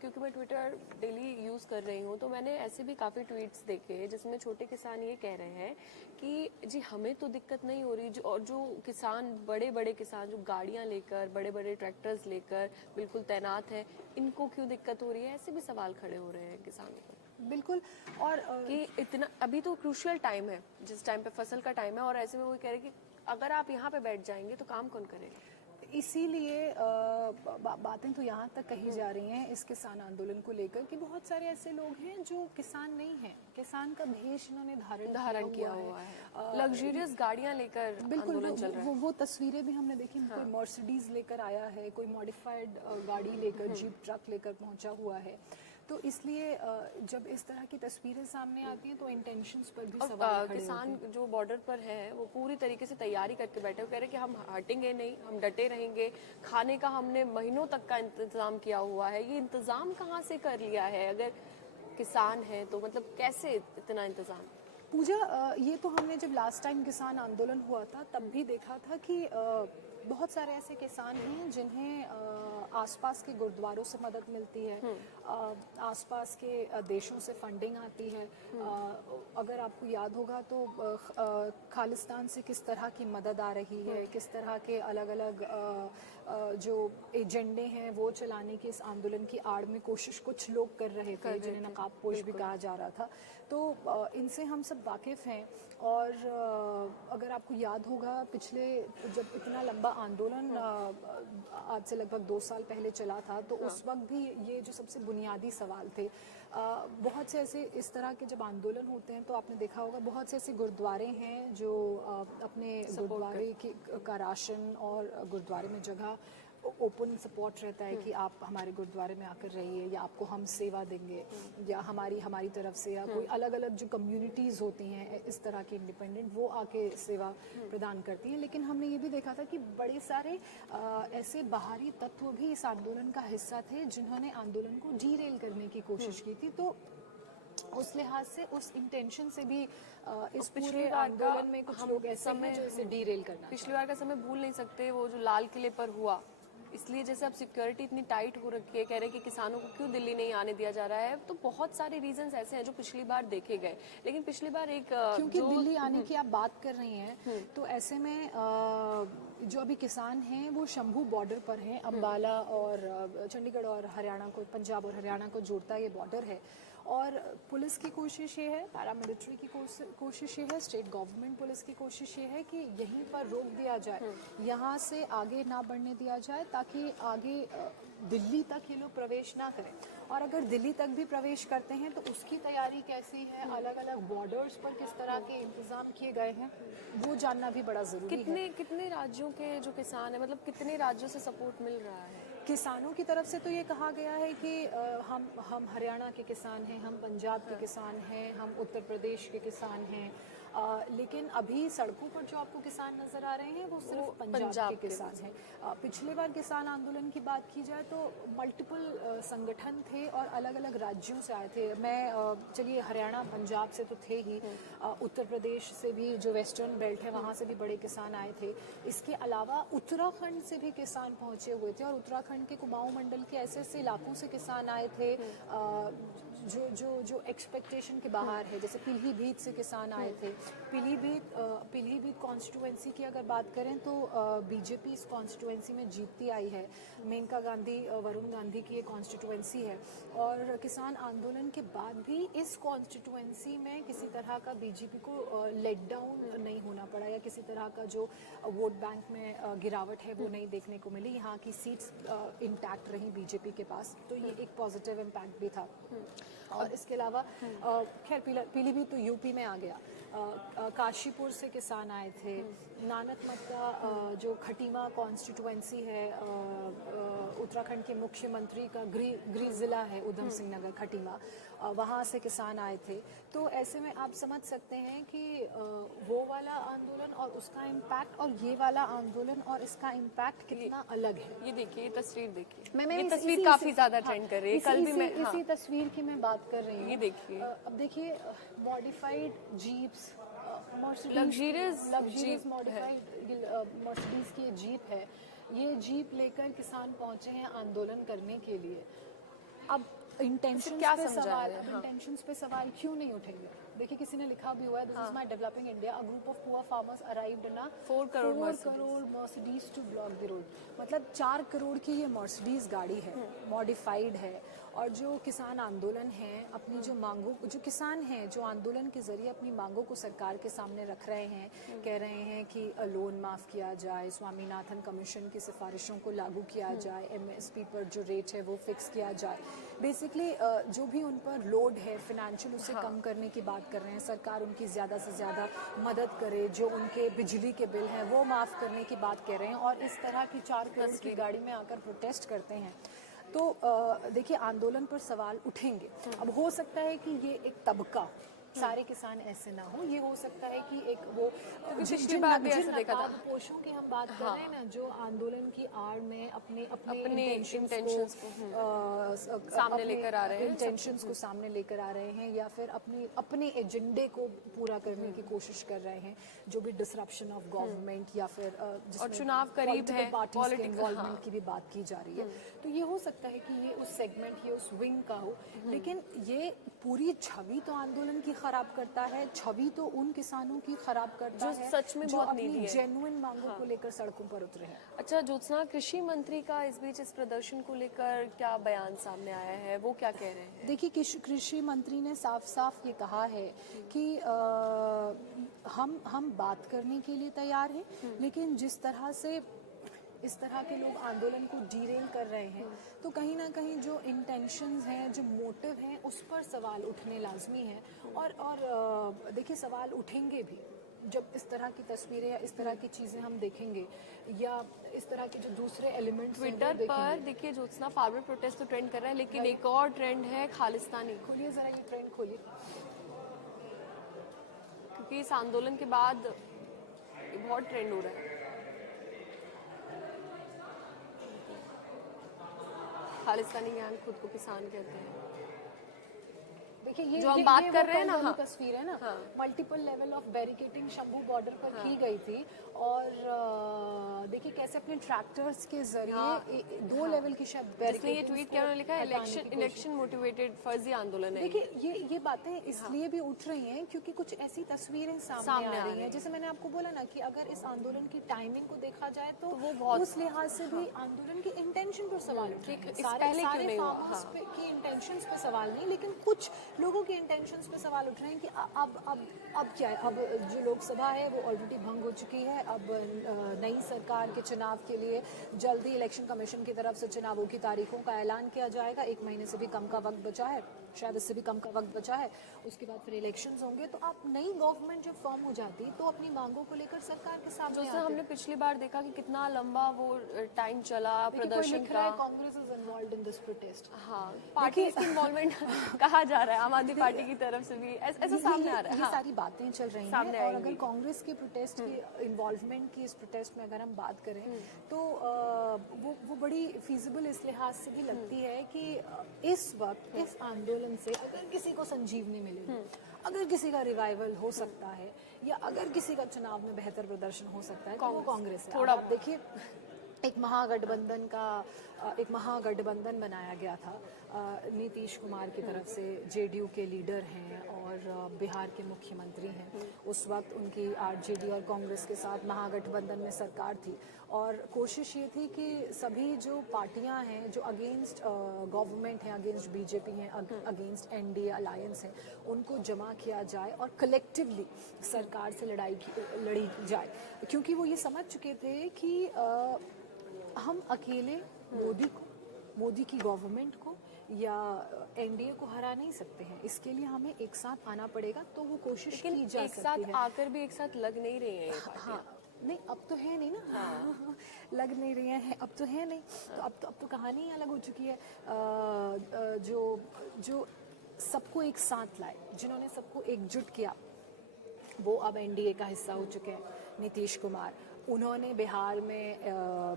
क्योंकि मैं ट्विटर डेली यूज़ कर रही हूँ, तो मैंने ऐसे भी काफ़ी ट्वीट्स देखे जिसमें छोटे किसान ये कह रहे हैं कि जी हमें तो दिक्कत नहीं हो रही, और जो किसान बड़े किसान जो गाड़ियां लेकर, बड़े ट्रैक्टर्स लेकर बिल्कुल तैनात है, इनको क्यों दिक्कत हो रही है? ऐसे भी सवाल खड़े हो रहे हैं किसानों को। बिल्कुल। और कि इतना अभी तो क्रूशियल टाइम है, जिस टाइम पे फसल का टाइम है, और ऐसे में वो कह रहे हैं कि अगर आप यहाँ पे बैठ जाएंगे तो काम कौन करेगा? इसीलिए बातें तो यहाँ तक कही जा रही हैं इस किसान आंदोलन को लेकर कि बहुत सारे ऐसे लोग हैं जो किसान नहीं हैं, किसान का भेष इन्होंने धारण किया हुआ है। लग्जरियस गाड़ियाँ लेकर आंदोलन चल रहा है। वो तस्वीरें भी हमने देखी। कोई मर्सिडीज लेकर आया है, कोई मॉडिफाइड गाड़ी लेकर, जीप ट्रक लेकर पहुंचा हुआ है। तो इसलिए जब इस तरह की तस्वीरें सामने आती हैं तो इंटेंशंस पर भी सवाल खड़े किसान जो बॉर्डर पर है वो पूरी तरीके से तैयारी करके बैठे, वो कह रहे हैं कि हम हटेंगे नहीं, हम डटे रहेंगे। खाने का हमने महीनों तक का इंतजाम किया हुआ है। ये इंतजाम कहाँ से कर लिया है? अगर किसान है तो मतलब कैसे इतना इंतजाम? पूजा, ये तो हमने जब लास्ट टाइम किसान आंदोलन हुआ था तब भी देखा था कि बहुत सारे ऐसे किसान हैं जिन्हें आसपास के गुरुद्वारों से मदद मिलती है, आसपास के देशों से फंडिंग आती है। अगर आपको याद होगा तो खालिस्तान से किस तरह की मदद आ रही है, किस तरह के अलग अलग जो एजेंडे हैं वो चलाने की इस आंदोलन की आड़ में कोशिश कुछ लोग कर रहे थे, जिन्हें नकाबपोश भी कहा जा रहा था। तो इनसे हम सब वाकिफ़ हैं। और अगर आपको याद होगा, पिछले जब इतना लंबा आंदोलन आज से लगभग 2 साल पहले चला था, तो उस वक्त भी ये जो सबसे बुनियादी सवाल थे, बहुत से ऐसे इस तरह के जब आंदोलन होते हैं तो आपने देखा होगा बहुत से ऐसे गुरुद्वारे हैं जो अपने गुरुद्वारे का राशन और गुरुद्वारे में जगह ओपन सपोर्ट रहता है कि आप हमारे गुरुद्वारे में आकर रहिए, या आपको हम सेवा देंगे, या हमारी तरफ से, या कोई अलग अलग जो कम्युनिटीज़ होती हैं इस तरह की इंडिपेंडेंट, वो आके सेवा प्रदान करती हैं। लेकिन हमने ये भी देखा था कि बड़े सारे ऐसे बाहरी तत्व भी इस आंदोलन का हिस्सा थे जिन्होंने आंदोलन को डीरेल करने की कोशिश की थी। तो उस लिहाज से, उस इंटेंशन से भी इस पूरे आंदोलन में कुछ लोग ऐसे हैं जो इसे डीरेल करना। पिछली बार का समय भूल नहीं सकते, वो जो लाल किले पर हुआ, इसलिए जैसे अब सिक्योरिटी इतनी टाइट हो रखी है, कह रहे हैं कि किसानों को क्यों दिल्ली नहीं आने दिया जा रहा है। तो बहुत सारे रीजंस ऐसे हैं जो पिछली बार देखे गए। लेकिन पिछली बार क्योंकि दिल्ली आने की आप बात कर रही हैं, तो ऐसे में जो अभी किसान हैं वो शंभू बॉर्डर पर हैं। अम्बाला और चंडीगढ़ और हरियाणा को, पंजाब और हरियाणा को जोड़ता ये बॉर्डर है। और पुलिस की कोशिश ये है, पैरामिलिट्री की कोशिश ये है, स्टेट गवर्नमेंट पुलिस की कोशिश ये है कि यहीं पर रोक दिया जाए, यहाँ से आगे ना बढ़ने दिया जाए, ताकि आगे दिल्ली तक ये लोग प्रवेश ना करें, और अगर दिल्ली तक भी प्रवेश करते हैं तो उसकी तैयारी कैसी है, अलग अलग बॉर्डर्स पर किस तरह के इंतजाम किए गए हैं, वो जानना भी बड़ा जरूरी है। कितने राज्यों के जो किसान है, मतलब कितने राज्यों से सपोर्ट मिल रहा है? किसानों की तरफ से तो ये कहा गया है कि हम हरियाणा के किसान हैं, हम पंजाब के किसान हैं, हम उत्तर प्रदेश के किसान हैं, लेकिन अभी सड़कों पर जो आपको किसान नजर आ रहे हैं वो सिर्फ पंजाब के किसान हैं। पिछले बार किसान आंदोलन की बात की जाए तो मल्टीपल संगठन थे और अलग अलग राज्यों से आए थे। मैं चलिए हरियाणा पंजाब से तो थे ही, उत्तर प्रदेश से भी जो वेस्टर्न बेल्ट है वहाँ से भी बड़े किसान आए थे। इसके अलावा उत्तराखंड से भी किसान पहुंचे हुए थे और उत्तराखंड के कुमाऊं मंडल के ऐसे ऐसे इलाकों से किसान आए थे जो जो जो एक्सपेक्टेशन के बाहर है। जैसे पीलीभीत से किसान आए थे। पीलीभीत कॉन्स्टिट्यूएंसी की अगर बात करें तो बीजेपी इस कॉन्स्टिट्यूएंसी में जीतती आई है। मेनका गांधी, वरुण गांधी की ये कॉन्स्टिट्यूएंसी है और किसान आंदोलन के बाद भी इस कॉन्स्टिट्यूएंसी में किसी तरह का बीजेपी को लेट डाउन नहीं होना पड़ा या किसी तरह का जो वोट बैंक में गिरावट है वो नहीं देखने को मिली। यहाँ की सीट्स इंटैक्ट रही बीजेपी के पास, तो ये एक पॉजिटिव इम्पैक्ट भी था। और इसके अलावा खैर पीलीभीत तो यूपी में आ गया। काशीपुर से किसान आए थे। नानक मत्ता जो खटीमा कॉन्स्टिट्यूएंसी है, उत्तराखंड के मुख्यमंत्री का गृह जिला है उधम सिंह नगर खटीमा, वहाँ से किसान आए थे। तो ऐसे में आप समझ सकते हैं कि वो वाला आंदोलन और उसका इम्पैक्ट और ये वाला आंदोलन और इसका इम्पैक्ट कितना अलग है। ये देखिए, ये तस्वीर देखिए, मैं ये तस्वीर काफी ज्यादा ट्रेंड कर रही है। कल भी मैं इसी तस्वीर की मैं बात कर रही हूँ। ये देखिए, अब देखिए modified jeeps, luxurious modified Mercedes की जीप है। ये जीप लेकर किसान पहुंचे हैं आंदोलन करने के लिए। अब इंटेंशंस क्या पे समझा सवाल, है? इंटेंशंस पे सवाल क्यों नहीं उठेंगे? देखिए किसी ने लिखा भी हुआ है, this is my developing India, a group of poor farmers arrived in 4 crore Mercedes to block the road. मतलब 4 करोड़ की ये मर्सिडीज गाड़ी है, मॉडिफाइड है। और जो किसान आंदोलन है अपनी जो मांगों, जो किसान हैं जो आंदोलन के जरिए अपनी मांगों को सरकार के सामने रख रहे हैं, कह रहे हैं कि लोन माफ किया जाए, स्वामीनाथन कमीशन की सिफारिशों को लागू किया जाए, एमएसपी पर जो रेट है वो फिक्स किया जाए। बेसिकली जो भी उन पर लोड है फाइनेंशियल उसे कम करने की बात कर रहे हैं। सरकार उनकी ज़्यादा से ज़्यादा मदद करे, जो उनके बिजली के बिल हैं वो माफ़ करने की बात कह रहे हैं और इस तरह की 4 करोड़ की गाड़ी में आकर प्रोटेस्ट करते हैं। तो देखिए आंदोलन पर सवाल उठेंगे। अब हो सकता है कि ये एक तबका, सारे किसान ऐसे ना हो, ये हो सकता है कि एक वो जिन नकाबपोशों की हम बात कर रहे हैं ना, जो आंदोलन की आड़ में अपने इंटेंशंस को सामने लेकर आ रहे हैं, इंटेंशंस को सामने लेकर आ रहे हैं या फिर अपने एजेंडे को पूरा करने की कोशिश कर रहे हैं, जो भी डिसरप्शन ऑफ गवर्नमेंट या फिर और चुनाव करीब है, पार्टीज के इन्वॉल्वमेंट की भी बात की जा रही है। तो ये हो सकता है कि ये उस सेगमेंट, ये उस विंग का हो, लेकिन ये पूरी छवि तो आंदोलन की खराब करता है, छवि तो उन किसानों की खराब करता है सच में जो बहुत अपनी जेन्युइन मांगों को लेकर सड़कों पर उतरे हैं। अच्छा ज्योत्सना, कृषि मंत्री का इस बीच इस प्रदर्शन को लेकर क्या बयान सामने आया है, वो क्या कह रहे हैं? देखिए कृषि मंत्री ने साफ साफ ये कहा है कि हम बात करने के लिए तैयार हैं, लेकिन जिस तरह से इस तरह के लोग आंदोलन को डीरेल कर रहे हैं तो कहीं ना कहीं जो इंटेंशंस हैं, जो मोटिव हैं, उस पर सवाल उठने लाजमी है। और देखिए सवाल उठेंगे भी जब इस तरह की तस्वीरें या इस तरह की चीज़ें हम देखेंगे या इस तरह के जो दूसरे एलिमेंट्स ट्विटर पर देखिए ज्योत्सना, फार्मर प्रोटेस्ट तो ट्रेंड कर रहा है, लेकिन एक और ट्रेंड है खालिस्तानी। खोलिए जरा ये ट्रेंड खोलिए, क्योंकि इस आंदोलन के बाद ये बहुत ट्रेंड हो रहा है। खालिस्तानी गैंग खुद को किसान कहते हैं। देखिए ये जो हम बात कर रहे हैं ना, हाँ, तस्वीर है ना, multiple level of barricading Shambhu border पर की गई थी और देखिए कैसे अपने ट्रैक्टर्स के जरिए 2 लेवल की शायद बैरिकेडिंग। ये ट्वीट क्या लिखा है, इलेक्शन मोटिवेटेड फर्जी आंदोलन है। देखिए ये बातें इसलिए भी उठ रही हैं क्योंकि कुछ ऐसी तस्वीरें सामने आ रही हैं। जैसे मैंने आपको बोला ना कि अगर इस आंदोलन की टाइमिंग को देखा जाए तो वो उस लिहाज से भी आंदोलन की इंटेंशन पर सवाल उठ रहे हैं। सारे फार्मर्स की इंटेंशंस पे सवाल नहीं, लेकिन कुछ लोग लोगों के इंटेंशंस पे सवाल उठ रहे हैं कि अब क्या है। अब जो लोकसभा है वो ऑलरेडी भंग हो चुकी है। अब नई सरकार के चुनाव के लिए जल्दी इलेक्शन कमीशन की तरफ से चुनावों की तारीखों का ऐलान किया जाएगा। 1 महीने से भी कम का वक्त बचा है, शायद इससे भी कम का वक्त बचा है। उसके बाद फिर इलेक्शंस होंगे। तो आप नई गवर्नमेंट जब फॉर्म हो जाती तो अपनी मांगों को लेकर सरकार के सामने जैसे आते। हमने पिछली बार देखा कि कितना लंबा वो टाइम चला देखिए, कोई प्रदर्शन लिख रहा है का। Congress is involved in this protest. हाँ, पार्टी की इन्वॉल्वमेंट कहा जा रहा है, आम आदमी पार्टी की तरफ से भी ऐसा सामने आ रहा है। ये हाँ, सारी बातें चल रही सामने हैं। और आएंगी। अगर कांग्रेस के प्रोटेस्ट की इन्वॉल्वमेंट की इस प्रोटेस्ट में अगर हम बात करें तो वो बड़ी फीजिबल इस लिहाज से भी लगती है कि इस वक्त इस आंदोलन से अगर किसी को संजीवनी मिलेगी, अगर किसी का रिवाइवल हो सकता है, या अगर किसी का चुनाव में बेहतर प्रदर्शन हो सकता है तो वो कांग्रेस है। थोड़ा अब आप देखिए, एक महागठबंधन बनाया गया था। नीतीश कुमार की तरफ से जेडीयू के लीडर हैं और बिहार के मुख्यमंत्री हैं। उस वक्त उनकी आरजेडी और कांग्रेस के साथ महागठबंधन में सरकार थी और कोशिश ये थी कि सभी जो पार्टियां हैं जो अगेंस्ट गवर्नमेंट हैं, अगेंस्ट बीजेपी हैं, अगेंस्ट एनडीए अलायंस हैं, उनको जमा किया जाए और कलेक्टिवली सरकार से लड़ी जाए। क्योंकि वो ये समझ चुके थे कि हम अकेले मोदी की गवर्नमेंट को या एनडीए को हरा नहीं सकते हैं। इसके लिए हमें एक साथ आना पड़ेगा। तो वो कोशिश की जा एक सकती साथ है। आकर भी एक साथ लग नहीं रही है ये पार्टियां। हाँ, नहीं अब तो है नहीं ना। हाँ। लग नहीं रही हैं, अब तो है नहीं। तो अब तो कहानी ही अलग हो चुकी है। जो सबको एक साथ लाए, जिन्होंने सबको एकजुट किया, वो अब एनडीए का हिस्सा हो चुके हैं। नीतीश कुमार, उन्होंने बिहार में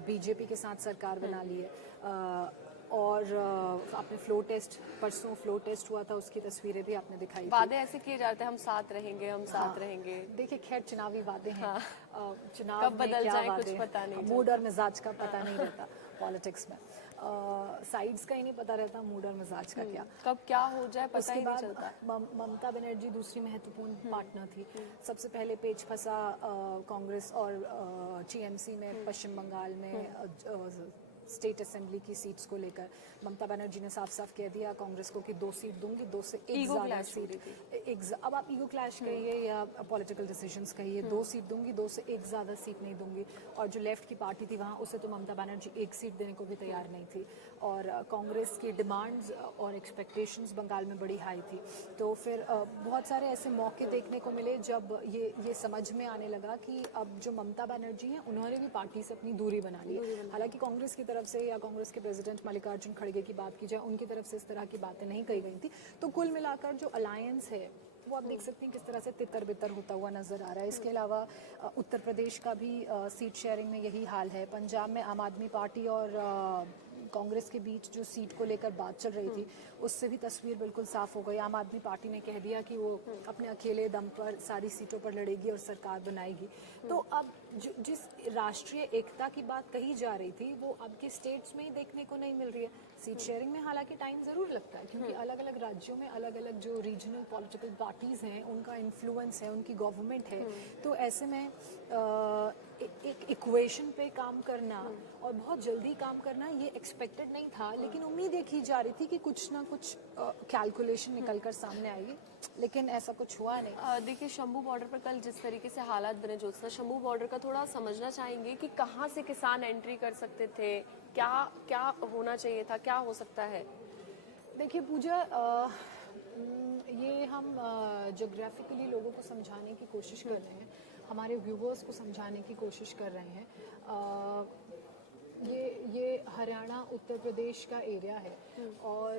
बीजेपी के साथ सरकार बना ली है। और आपने परसों फ्लो टेस्ट हुआ था, उसकी तस्वीरें भी आपने दिखाई थी। वादे ऐसे किए जाते हैं, हम साथ रहेंगे, हम साथ रहेंगे। देखिए, खैर चुनावी वादे हैं। चुनाव कब में बदल क्या जाए वादे कुछ पता नहीं मूड और मिजाज का पता नहीं रहता पॉलिटिक्स में। साइड्स का ही नहीं पता रहता, मूड और मिजाज का क्या। कब क्या हो जाए पता उसके ही नहीं बाद चलता। ममता बनर्जी दूसरी महत्वपूर्ण पार्टनर थी। सबसे पहले पेच फंसा कांग्रेस और टीएमसी में पश्चिम बंगाल में स्टेट असेंबली की सीट्स को लेकर। ममता बनर्जी ने साफ साफ कह दिया कांग्रेस को कि 2 सीट दूंगी, 2 से 1 ज्यादा सीट। अब आप ईगो क्लैश कहिए या पॉलिटिकल डिसीजंस कहिए, 2 सीट दूंगी, 2 से 1 ज्यादा सीट नहीं दूंगी। और जो लेफ्ट की पार्टी थी वहाँ, उसे तो ममता बनर्जी 1 सीट देने को भी तैयार नहीं थी। और कांग्रेस की डिमांड्स और एक्सपेक्टेशंस बंगाल में बड़ी हाई थी। तो फिर बहुत सारे ऐसे मौके देखने को मिले जब ये समझ में आने लगा कि अब जो ममता बनर्जी हैं, उन्होंने भी पार्टी से अपनी दूरी बना ली है। हालांकि कांग्रेस की तरफ से या कांग्रेस के प्रेसिडेंट मल्लिकार्जुन खड़गे की बात की जाए, उनकी तरफ से इस तरह की बातें नहीं कही गई थी। तो कुल मिलाकर जो अलायंस है वो आप देख सकते हैं किस तरह से तितर बितर होता हुआ नजर आ रहा है। इसके अलावा उत्तर प्रदेश का भी सीट शेयरिंग में यही हाल है। पंजाब में आम आदमी पार्टी और कांग्रेस के बीच जो सीट को लेकर बात चल रही थी, उससे भी तस्वीर बिल्कुल साफ हो गई। आम आदमी पार्टी ने कह दिया कि वो अपने अकेले दम पर सारी सीटों पर लड़ेगी और सरकार बनाएगी। तो अब जिस राष्ट्रीय एकता की बात कही जा रही थी, वो अब के स्टेट्स में ही देखने को नहीं मिल रही है। सीट शेयरिंग में हालांकि टाइम जरूर लगता है, क्योंकि अलग अलग राज्यों में अलग अलग जो रीजनल पॉलिटिकल पार्टीज हैं, उनका इन्फ्लुएंस है, उनकी गवर्नमेंट है। तो ऐसे में एक इक्वेशन पे काम करना और बहुत जल्दी काम करना ये एक्सपेक्टेड नहीं था, लेकिन उम्मीद ये की जा रही थी कि कुछ ना कुछ कैलकुलेशन निकल कर सामने आएगी, लेकिन ऐसा कुछ हुआ नहीं। देखिए, शंभू बॉर्डर पर कल जिस तरीके से हालात बने, ज्योत्सना, शंभू बॉर्डर का थोड़ा समझना चाहेंगे कि कहाँ से किसान एंट्री कर सकते थे, क्या होना चाहिए था, क्या हो सकता है? देखिए पूजा, ये हम जोग्राफिकली लोगों को समझाने की कोशिश कर रहे हैं, हमारे व्यूवर्स को समझाने की कोशिश कर रहे हैं। ये हरियाणा उत्तर प्रदेश का एरिया है और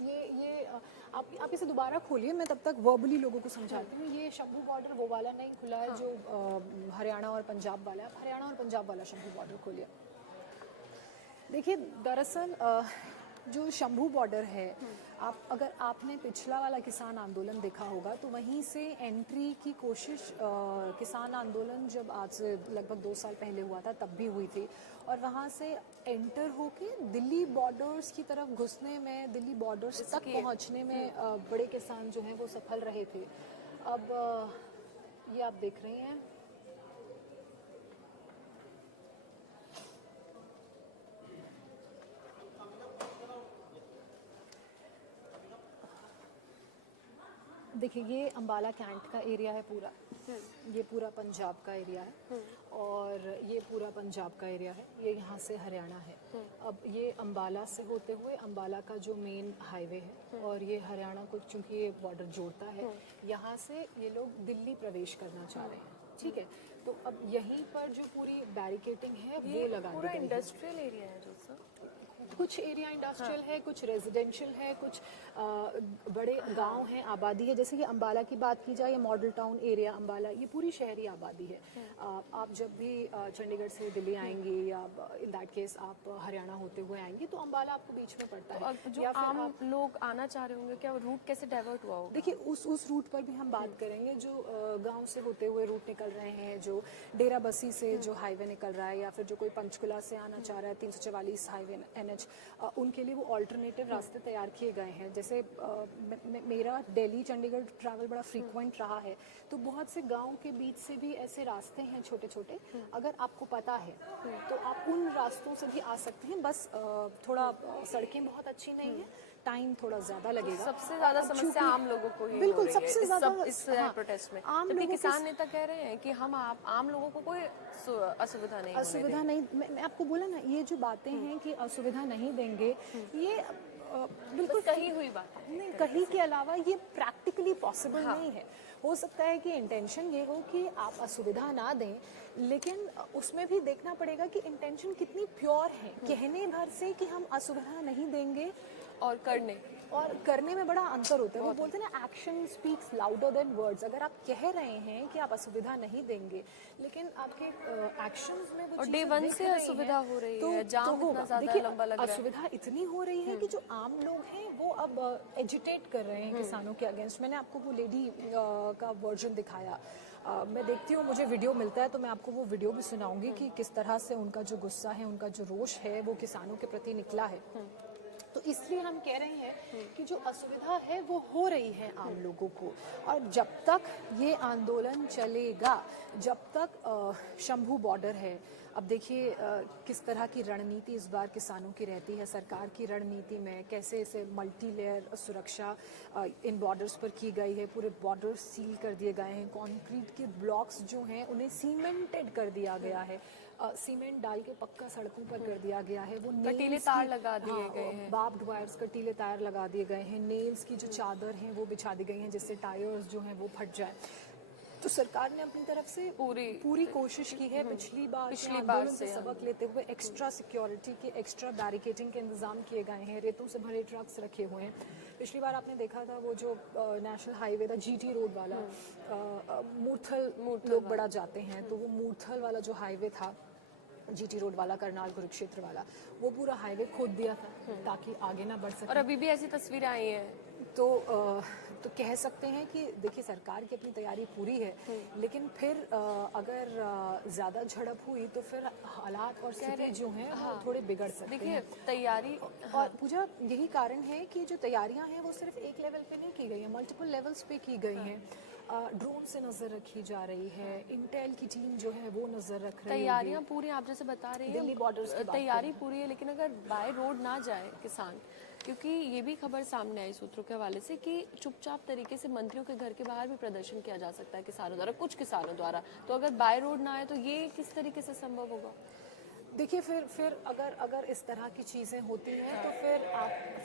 ये आप इसे दोबारा खोलिए, मैं तब तक वर्बली लोगों को समझाती हूँ। ये शंभू बॉर्डर वो वाला नहीं खुला है जो हरियाणा और पंजाब वाला है। आप हरियाणा और पंजाब वाला शंभू बॉर्डर खोलिए। देखिए, दरअसल जो शंभू बॉर्डर है, अगर आपने पिछला वाला किसान आंदोलन देखा होगा तो वहीं से एंट्री की कोशिश किसान आंदोलन जब आज से लगभग 2 साल पहले हुआ था तब भी हुई थी, और वहाँ से एंटर होके दिल्ली बॉर्डर्स की तरफ घुसने में, दिल्ली बॉर्डर्स तक पहुँचने में बड़े किसान जो हैं वो सफल रहे थे। अब ये आप देख रहे हैं, देखिए ये अंबाला कैंट का एरिया है पूरा, ये पूरा पंजाब का एरिया है और ये पूरा पंजाब का एरिया है, ये यहाँ से हरियाणा है। अब ये अंबाला से होते हुए अंबाला का जो मेन हाईवे है और ये हरियाणा को चूंकि ये बॉर्डर जोड़ता है, यहाँ से ये लोग दिल्ली प्रवेश करना चाह रहे हैं, ठीक है। तो अब यहीं पर जो पूरी बैरिकेटिंग है वो लगा दी पूरा गई है। इंडस्ट्रियल एरिया है जो सर। कुछ एरिया इंडस्ट्रियल है, कुछ रेजिडेंशियल है, कुछ बड़े गांव हैं, आबादी है। जैसे कि अंबाला की बात की जाए, ये मॉडल टाउन एरिया अंबाला, ये पूरी शहरी आबादी है। आप जब भी चंडीगढ़ से दिल्ली आएंगे या इन दैट केस आप हरियाणा होते हुए आएंगे तो अंबाला आपको बीच में पड़ता है। तो जो आम लोग आना चाह रहे होंगे, क्या रूट कैसे डाइवर्ट हुआ होगा? देखिए उस रूट पर भी हम बात करेंगे जो गांव से होते हुए रूट निकल रहे हैं, जो डेरा बस्सी से जो हाईवे निकल रहा है या फिर जो कोई पंचकुला से आना चाह रहा है 344 हाईवे NH, उनके लिए वो ऑल्टरनेटिव रास्ते तैयार किए गए हैं। जैसे मेरा दिल्ली चंडीगढ़ ट्रैवल बड़ा फ्रीक्वेंट रहा है, तो बहुत से गांव के बीच से भी ऐसे रास्ते हैं छोटे छोटे, अगर आपको पता है तो आप उन रास्तों से भी आ सकते हैं। बस थोड़ा सड़कें बहुत अच्छी नहीं है, टाइम थोड़ा ज्यादा लगेगा। सबसे ज्यादा समस्या आम लोगों को ही बिल्कुल हो रही है सबसे ज्यादा इस प्रोटेस्ट में। आम जबकि लोगों के किसान नेता कह रहे हैं कि हम आम लोगों को कोई असुविधा नहीं होने असुविधा नहीं, मैं आपको बोला ना, ये जो बातें हैं कि असुविधा नहीं देंगे, ये बिल्कुल कही हुई बात है। नहीं, कहीं के अलावा ये प्रैक्टिकली पॉसिबल नहीं है। हो सकता है कि इंटेंशन ये हो कि आप असुविधा ना दें, लेकिन उसमें भी देखना पड़ेगा कि इंटेंशन कितनी प्योर है। कहने भर से कि हम असुविधा नहीं देंगे और करने में बड़ा अंतर होता है। वो बोलते हैं ना, action speaks louder than words. अगर आप कह रहे हैं कि आप असुविधा नहीं देंगे, लेकिन आपके एक्शंस में वो और चीजें डे वन दिख से रही असुविधा हैं, हो रही तो है, जाम इतना होगा। ज्यादा देखिए, लंबा लग रहा है। असुविधा इतनी हो रही है कि जो आम लोग हैं वो अब एजिटेट कर रहे हैं किसानों के अगेंस्ट। मैंने आपको वो लेडी का वर्जन दिखाया, मैं देखती हूँ, मुझे वीडियो मिलता है तो मैं आपको वो वीडियो भी सुनाऊंगी कि किस तरह से उनका जो गुस्सा है, उनका जो रोष है वो किसानों के प्रति निकला है। तो इसलिए हम कह रहे हैं कि जो असुविधा है वो हो रही है आम लोगों को, और जब तक ये आंदोलन चलेगा, जब तक शंभू बॉर्डर है। अब देखिए किस तरह की रणनीति इस बार किसानों की रहती है। सरकार की रणनीति में कैसे इसे मल्टी लेयर सुरक्षा इन बॉर्डर्स पर की गई है। पूरे बॉर्डर सील कर दिए गए हैं, कंक्रीट के ब्लॉक्स जो हैं उन्हें सीमेंटेड कर दिया गया है, सीमेंट डाल के पक्का सड़कों पर कर दिया गया है। वो कटीले तार लगा दिए गए हैं, बार्ब्ड वायर्स, कटीले तार लगा दिए गए हैं, नेल्स की जो चादर हैं वो बिछा दी गई हैं जिससे टायर्स जो हैं वो फट जाए। तो सरकार ने अपनी तरफ से पूरी कोशिश की है। पिछली बार से सबक लेते हुए एक्स्ट्रा सिक्योरिटी के, एक्स्ट्रा बैरिकेडिंग के इंतजाम किए गए हैं, रेतों से भरे ट्रक्स रखे हुए हैं। पिछली बार आपने देखा था वो जो नेशनल हाईवे था GT रोड वाला, मूर्थल लोग बड़ा जाते हैं, तो वो मूर्थल वाला जो हाईवे था, GT रोड वाला, करनाल कुरुक्षेत्र वाला, वो पूरा हाईवे खोद दिया था ताकि आगे ना बढ़ सके। और अभी भी ऐसी तस्वीरें आई हैं। तो कह सकते हैं कि देखिए सरकार की अपनी तैयारी पूरी है, लेकिन फिर अगर ज्यादा झड़प हुई तो फिर हालात और स्थिति जो है वो थोड़े बिगड़ सकते हैं। देखिए तैयारी, और पूजा यही कारण है कि जो तैयारियां हैं वो सिर्फ एक लेवल पे नहीं की गई है, मल्टीपल लेवल्स पे की गई हैं। ड्रोन से नजर रखी जा रही है, इंटेल की टीम जो है वो नजर रख रही है। तैयारियां पूरी, आप जैसे बता रही हैं, दिल्ली बॉर्डर्स की बात तैयारी पूरी है, लेकिन अगर बाय रोड ना जाए किसान, क्योंकि ये भी खबर सामने आई सूत्रों के हवाले से कि चुपचाप तरीके से मंत्रियों के घर के बाहर भी प्रदर्शन किया जा सकता है किसानों द्वारा, कुछ किसानों द्वारा। तो अगर बाय रोड ना आए तो ये किस तरीके से संभव होगा? देखिए फिर अगर इस तरह की चीज़ें होती हैं तो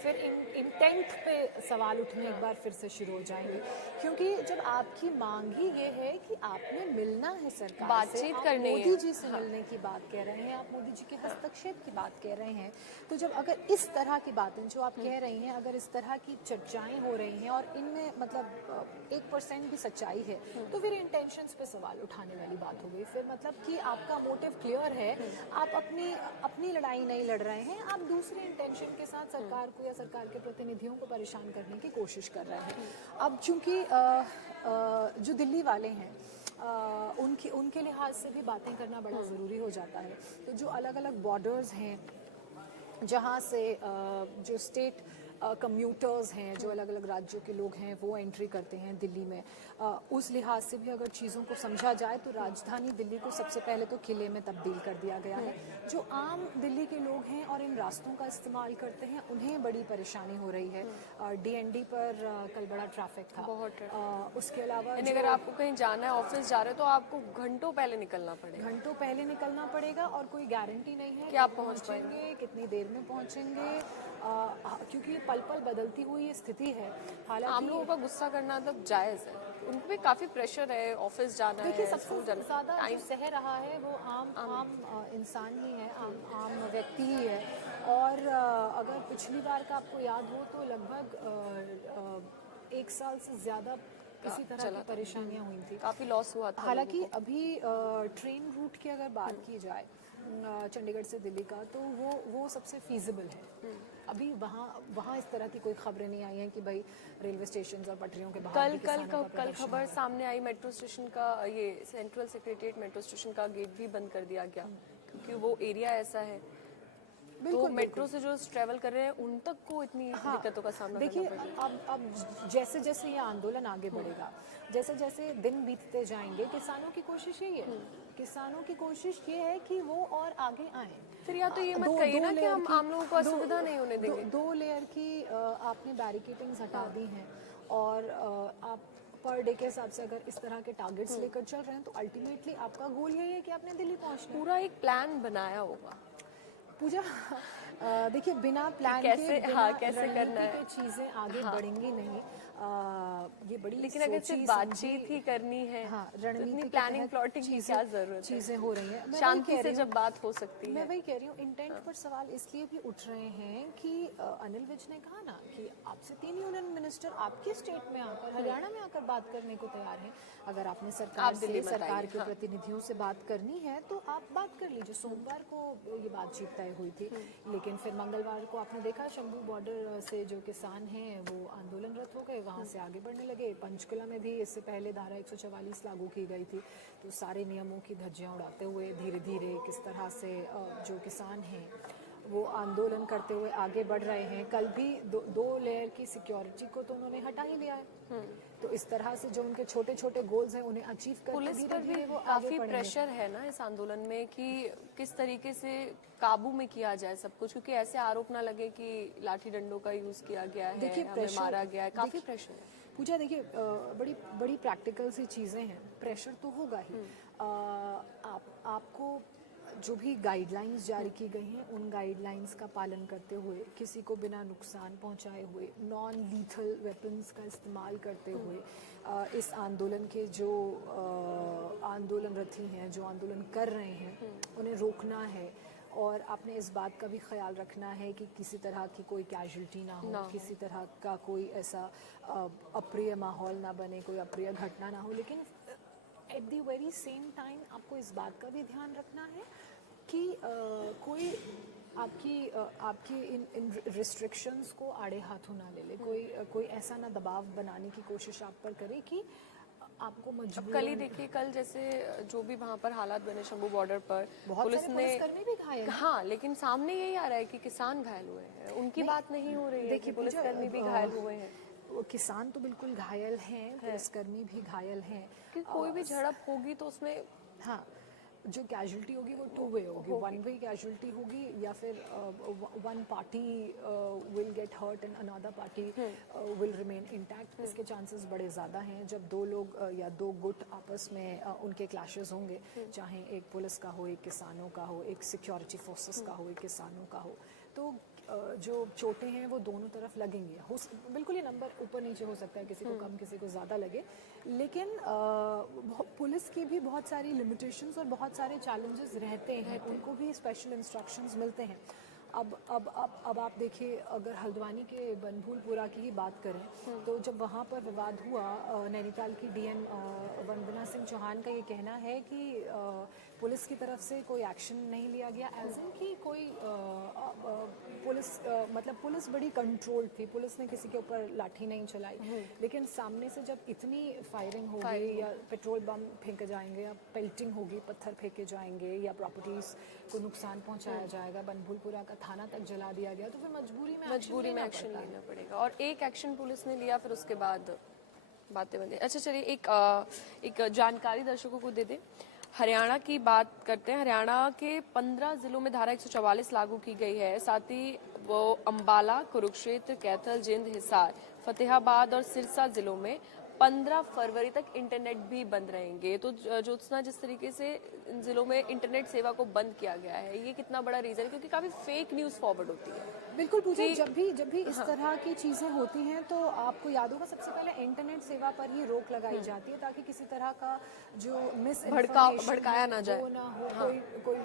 फिर इंटेंट पे सवाल उठने एक बार फिर से शुरू हो जाएंगे, क्योंकि जब आपकी मांग ही ये है कि आपने मिलना है सरकार से, बातचीत आप करनी है, मोदी जी से मिलने की बात कह रहे हैं, आप मोदी जी के हस्तक्षेप की बात कह रहे हैं, तो जब अगर इस तरह की बातें जो आप कह रही हैं, अगर इस तरह की चर्चाएं हो रही हैं और इनमें मतलब 1% भी सच्चाई है, तो फिर इंटेंशंस पे सवाल उठाने वाली बात हो गई। फिर मतलब कि आपका मोटिव क्लियर है, आप अपनी लड़ाई नहीं लड़ रहे हैं, आप दूसरे इंटेंशन के साथ सरकार को या सरकार के प्रतिनिधियों को परेशान करने की कोशिश कर रहे हैं। अब चूंकि जो दिल्ली वाले हैं उनके लिहाज से भी बातें करना बड़ा ज़रूरी हो जाता है। तो जो अलग अलग बॉर्डर्स हैं जहाँ से जो स्टेट कम्यूटर्स हैं, जो अलग अलग राज्यों के लोग हैं, वो एंट्री करते हैं दिल्ली में। उस लिहाज से भी अगर चीज़ों को समझा जाए तो राजधानी दिल्ली को सबसे पहले तो किले में तब्दील कर दिया गया है। जो आम दिल्ली के लोग हैं और इन रास्तों का इस्तेमाल करते हैं, उन्हें बड़ी परेशानी हो रही है। DND पर कल बड़ा ट्रैफिक था। बहुत उसके अलावा यानी अगर आपको कहीं जाना है, ऑफिस जा रहे हो, तो आपको घंटों पहले निकलना पड़ेगा। घंटों पहले निकलना पड़ेगा और कोई गारंटी नहीं है कि आप पहुंच पहुंचेंगे, कितनी देर में पहुंचेंगे, क्योंकि ये पल पल बदलती हुई ये स्थिति है। आम हालांकि लोगों का गुस्सा करना तब जायज है, उन पे काफी प्रेशर है, ऑफिस जाना देखिए, है, सबसे स्कूल जाना ज्यादा जो टाइम। सह रहा है वो आम इंसान ही है, आम व्यक्ति ही है। और अगर पिछली बार का आपको याद हो तो लगभग 1 साल से ज्यादा किसी तरह की परेशानियां हुई थी। काफी लॉस हुआ था। हालांकि अभी ट्रेन रूट की अगर बात की जाए चंडीगढ़ से दिल्ली का, तो वो सबसे फीजिबल है। अभी वहाँ इस तरह की कोई खबरें नहीं आई हैं कि भाई रेलवे स्टेशन और पटरियों के बाहर कल खबर सामने आई, मेट्रो स्टेशन का, ये सेंट्रल सेक्रेटरीट मेट्रो स्टेशन का गेट भी बंद कर दिया गया, क्योंकि वो एरिया ऐसा है। तो मेट्रो से जो ट्रैवल कर रहे हैं उन तक को इतनी दिक्कतों का सामना देखिए, करना पड़ेगा। अब जैसे जैसे ये आंदोलन आगे बढ़ेगा, जैसे जैसे दिन बीतते जाएंगे, किसानों की कोशिश यही है, किसानों की कोशिश ये है कि वो और आगे आए। फिर या तो ये मत कहिए ना कि हम आम लोगों को असुविधा नहीं होने देंगे। 2 लेयर की आपने बैरिकेडिंग्स हटा दी हैं और आप पर डे के हिसाब से अगर इस तरह के टारगेट्स लेकर चल रहे हैं, तो अल्टीमेटली आपका गोल यही है कि आपने दिल्ली पहुंचना। पूरा एक प्लान बनाया होगा पूजा। देखिए, बिना प्लान कैसे करना है, चीजें आगे बढ़ेंगी नहीं। ये बड़ी लेकिन अगर सिर्फ बातचीत ही करनी है, रणनीति तो प्लानिंग प्लॉटिंग की क्या जरूरत है? चीजें हो रही हैं, शांति से जब बात हो सकती है। मैं वही कह रही हूँ, इंटेंट पर सवाल इसलिए भी उठ रहे हैं कि अनिल विज ने कहा ना कि आपसे 3 यूनियन मिनिस्टर आपके स्टेट में आकर, हरियाणा में आकर बात करने को तैयार हैं। अगर आपने सरकार के प्रतिनिधियों से बात करनी है तो आप बात कर लीजिए। सोमवार को ये बातचीत तय हुई थी, लेकिन फिर मंगलवार को आपने देखा शंभू बॉर्डर से जो किसान हैं वो आंदोलनरत हो गए, वहाँ से आगे बढ़ने लगे। पंचकुला में भी इससे पहले धारा 144 लागू की गई थी, तो सारे नियमों की धज्जियां उड़ाते हुए धीरे धीरे किस तरह से जो किसान हैं वो आंदोलन करते हुए आगे बढ़ रहे हैं। कल भी 2 लेयर की सिक्योरिटी को तो उन्होंने हटा ही लिया है। तो इस तरह से जो उनके छोटे छोटे गोल्स हैं उन्हें अचीव करके पुलिस पर भी वो काफी प्रेशर है ना इस आंदोलन में कि किस तरीके से काबू में किया जाए सब कुछ, क्योंकि ऐसे आरोप ना लगे कि लाठी डंडों का यूज किया गया है, हमें मारा गया है। काफी प्रेशर है। पूजा, देखिए, बड़ी बड़ी प्रैक्टिकल सी चीजें हैं, प्रेशर तो होगा ही। आपको जो भी गाइडलाइंस जारी की गई हैं उन गाइडलाइंस का पालन करते हुए, किसी को बिना नुकसान पहुंचाए हुए, नॉन लीथल वेपन्स का इस्तेमाल करते हुए इस आंदोलन के जो आंदोलनरती हैं, जो आंदोलन कर रहे हैं, उन्हें रोकना है। और आपने इस बात का भी ख्याल रखना है कि किसी तरह की कोई कैजुअल्टी ना हो, किसी तरह का कोई ऐसा अप्रिय माहौल ना बने, कोई अप्रिय घटना ना हो। लेकिन at the very same time आपको इस बात का भी ध्यान रखना है कि कोई आपकी इन रिस्ट्रिक्शंस को आड़े हाथों ना ले ले, कोई ऐसा ना दबाव बनाने की कोशिश आप पर करे कि आपको मजबूर। कल ही देखिए, कल जैसे जो भी वहाँ पर हालात बने शंभू बॉर्डर पर, पुलिस ने पुलिसकर्मी भी घायल। हाँ, लेकिन सामने यही आ रहा है कि किसान घायल हुए हैं, उनकी बात नहीं हो रही है कि पुलिसकर्मी भी घायल हुए हैं। किसान तो बिल्कुल घायल हैं, पुलिसकर्मी भी घायल हैं। कि कोई भी झड़प होगी तो उसमें हाँ, जो कैजुअल्टी होगी वो 2 वे होगी, 1 वे कैजुअल्टी होगी, या फिर 1 party will get hurt and another party will remain intact. इसके चांसेस बड़े ज़्यादा हैं। जब 2 लोग या 2 गुट आपस में उनके क्लैशेस होंगे, चाहे एक पुलिस का हो, एक किसानों का हो, एक सिक्योरिटी फोर्सेस का हो, एक किसानों का हो, तो जो चोटें हैं वो दोनों तरफ लगेंगी। बिल्कुल ये नंबर ऊपर नीचे हो सकता है, किसी को कम किसी को ज़्यादा लगे, लेकिन पुलिस की भी बहुत सारी लिमिटेशंस और बहुत सारे चैलेंजेस रहते हैं, उनको भी स्पेशल इंस्ट्रक्शंस मिलते हैं। अब आप देखिए, अगर हल्द्वानी के बनभूलपुरा की ही बात करें, तो जब वहाँ पर विवाद हुआ, नैनीताल की DM वंदना सिंह चौहान का ये कहना है कि पुलिस की तरफ से कोई एक्शन नहीं लिया गया, एज इन कि कोई पुलिस मतलब पुलिस बड़ी कंट्रोल्ड थी, पुलिस ने किसी के ऊपर लाठी नहीं चलाई, लेकिन सामने से जब इतनी फायरिंग होगी या पेट्रोल बम फेंके जाएंगे या पेल्टिंग होगी, पत्थर फेंके जाएंगे या प्रॉपर्टीज को नुकसान पहुंचाया जाएगा, बनभूलपुरा का थाना तक जला दिया गया, तो फिर मजबूरी में एक्शन लेना पड़ेगा। और एक एक्शन पुलिस ने लिया, फिर उसके बाद बातें बन गई। अच्छा चलिए, एक जानकारी दर्शकों को दे दें। हरियाणा की बात करते हैं। हरियाणा के 15 जिलों में धारा 144 लागू की गई है। साथ ही वो अम्बाला, कुरुक्षेत्र, कैथल, जिंद, हिसार, फतेहाबाद और सिरसा जिलों में 15 फरवरी तक इंटरनेट भी बंद रहेंगे। तो ज्योत्सना, जिस तरीके से इन जिलों में इंटरनेट सेवा को बंद किया गया है, ये कितना बड़ा रीजन है? क्योंकि काफी फेक न्यूज फॉरवर्ड होती है। बिल्कुल पूजा, जब भी इस तरह की चीजें होती हैं तो आपको याद होगा सबसे पहले इंटरनेट सेवा पर ही रोक लगाई जाती है, ताकि किसी तरह का जो मिस भड़काया ना जाए, ना हो। कोई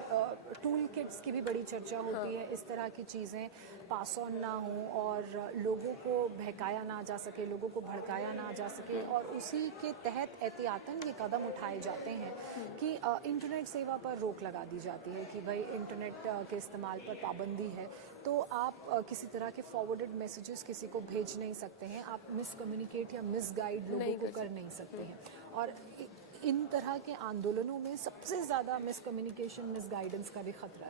टूल किट्स की भी बड़ी चर्चा होती है, इस तरह की चीजें पास ऑन ना हो और लोगों को बहकाया ना जा सके, लोगों को भड़काया ना जा सके, और उसी के तहत एहतियातन ये कदम उठाए जाते हैं कि इंटरनेट सेवा पर रोक लगा दी जाती है कि भाई इंटरनेट के इस्तेमाल पर पाबंदी है, तो आप किसी तरह के फॉरवर्डेड मैसेजेस किसी को भेज नहीं सकते हैं, आप मिसकम्युनिकेट या मिसगाइड लोगों को कर नहीं सकते हैं। और इन तरह के आंदोलनों में सबसे ज़्यादा मिसकम्युनिकेशन, मिसगाइडेंस का भी खतरा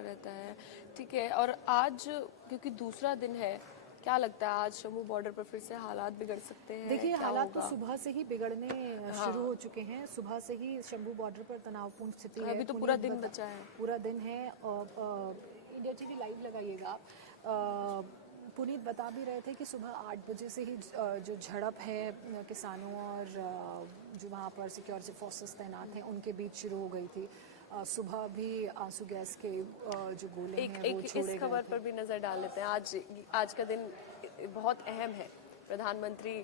रहता है। ठीक है। और आज क्योंकि दूसरा दिन है, क्या लगता है आज शंभू बॉर्डर पर फिर से हालात बिगड़ सकते हैं? देखिए, हालात तो सुबह से ही बिगड़ने शुरू हो चुके हैं। सुबह से ही शंभू बॉर्डर पर तनावपूर्ण स्थिति है। अभी तो पूरा दिन बचा है। पूरा दिन है। और इंडिया टीवी लाइव लगाइएगा आप। पुनीत बता भी रहे थे कि सुबह 8 बजे से ही जो झड़प है किसानों और जो वहाँ पर सिक्योरिटी फोर्सेस तैनात हैं उनके बीच शुरू हो गई थी। सुबह भी आंसू गैस के जो गोले हैं वो छोड़े गए। इस खबर पर भी नजर डाल लेते हैं। आज का दिन बहुत अहम है। प्रधानमंत्री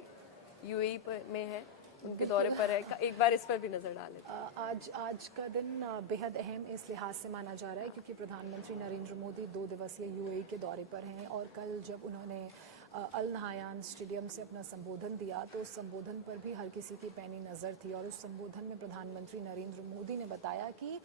यूएई में है, उनके दौरे पर है। एक बार इस पर भी नजर डाल लेते हैं। आज का दिन बेहद अहम इस लिहाज से माना जा रहा है क्योंकि प्रधानमंत्री नरेंद्र मोदी 2 दिवसीय यूएई के दौरे पर हैं, और कल जब उन्होंने अल नहायान स्टेडियम से अपना संबोधन दिया तो उस संबोधन पर भी हर किसी की पैनी नज़र थी। और उस संबोधन में प्रधानमंत्री नरेंद्र मोदी ने बताया कि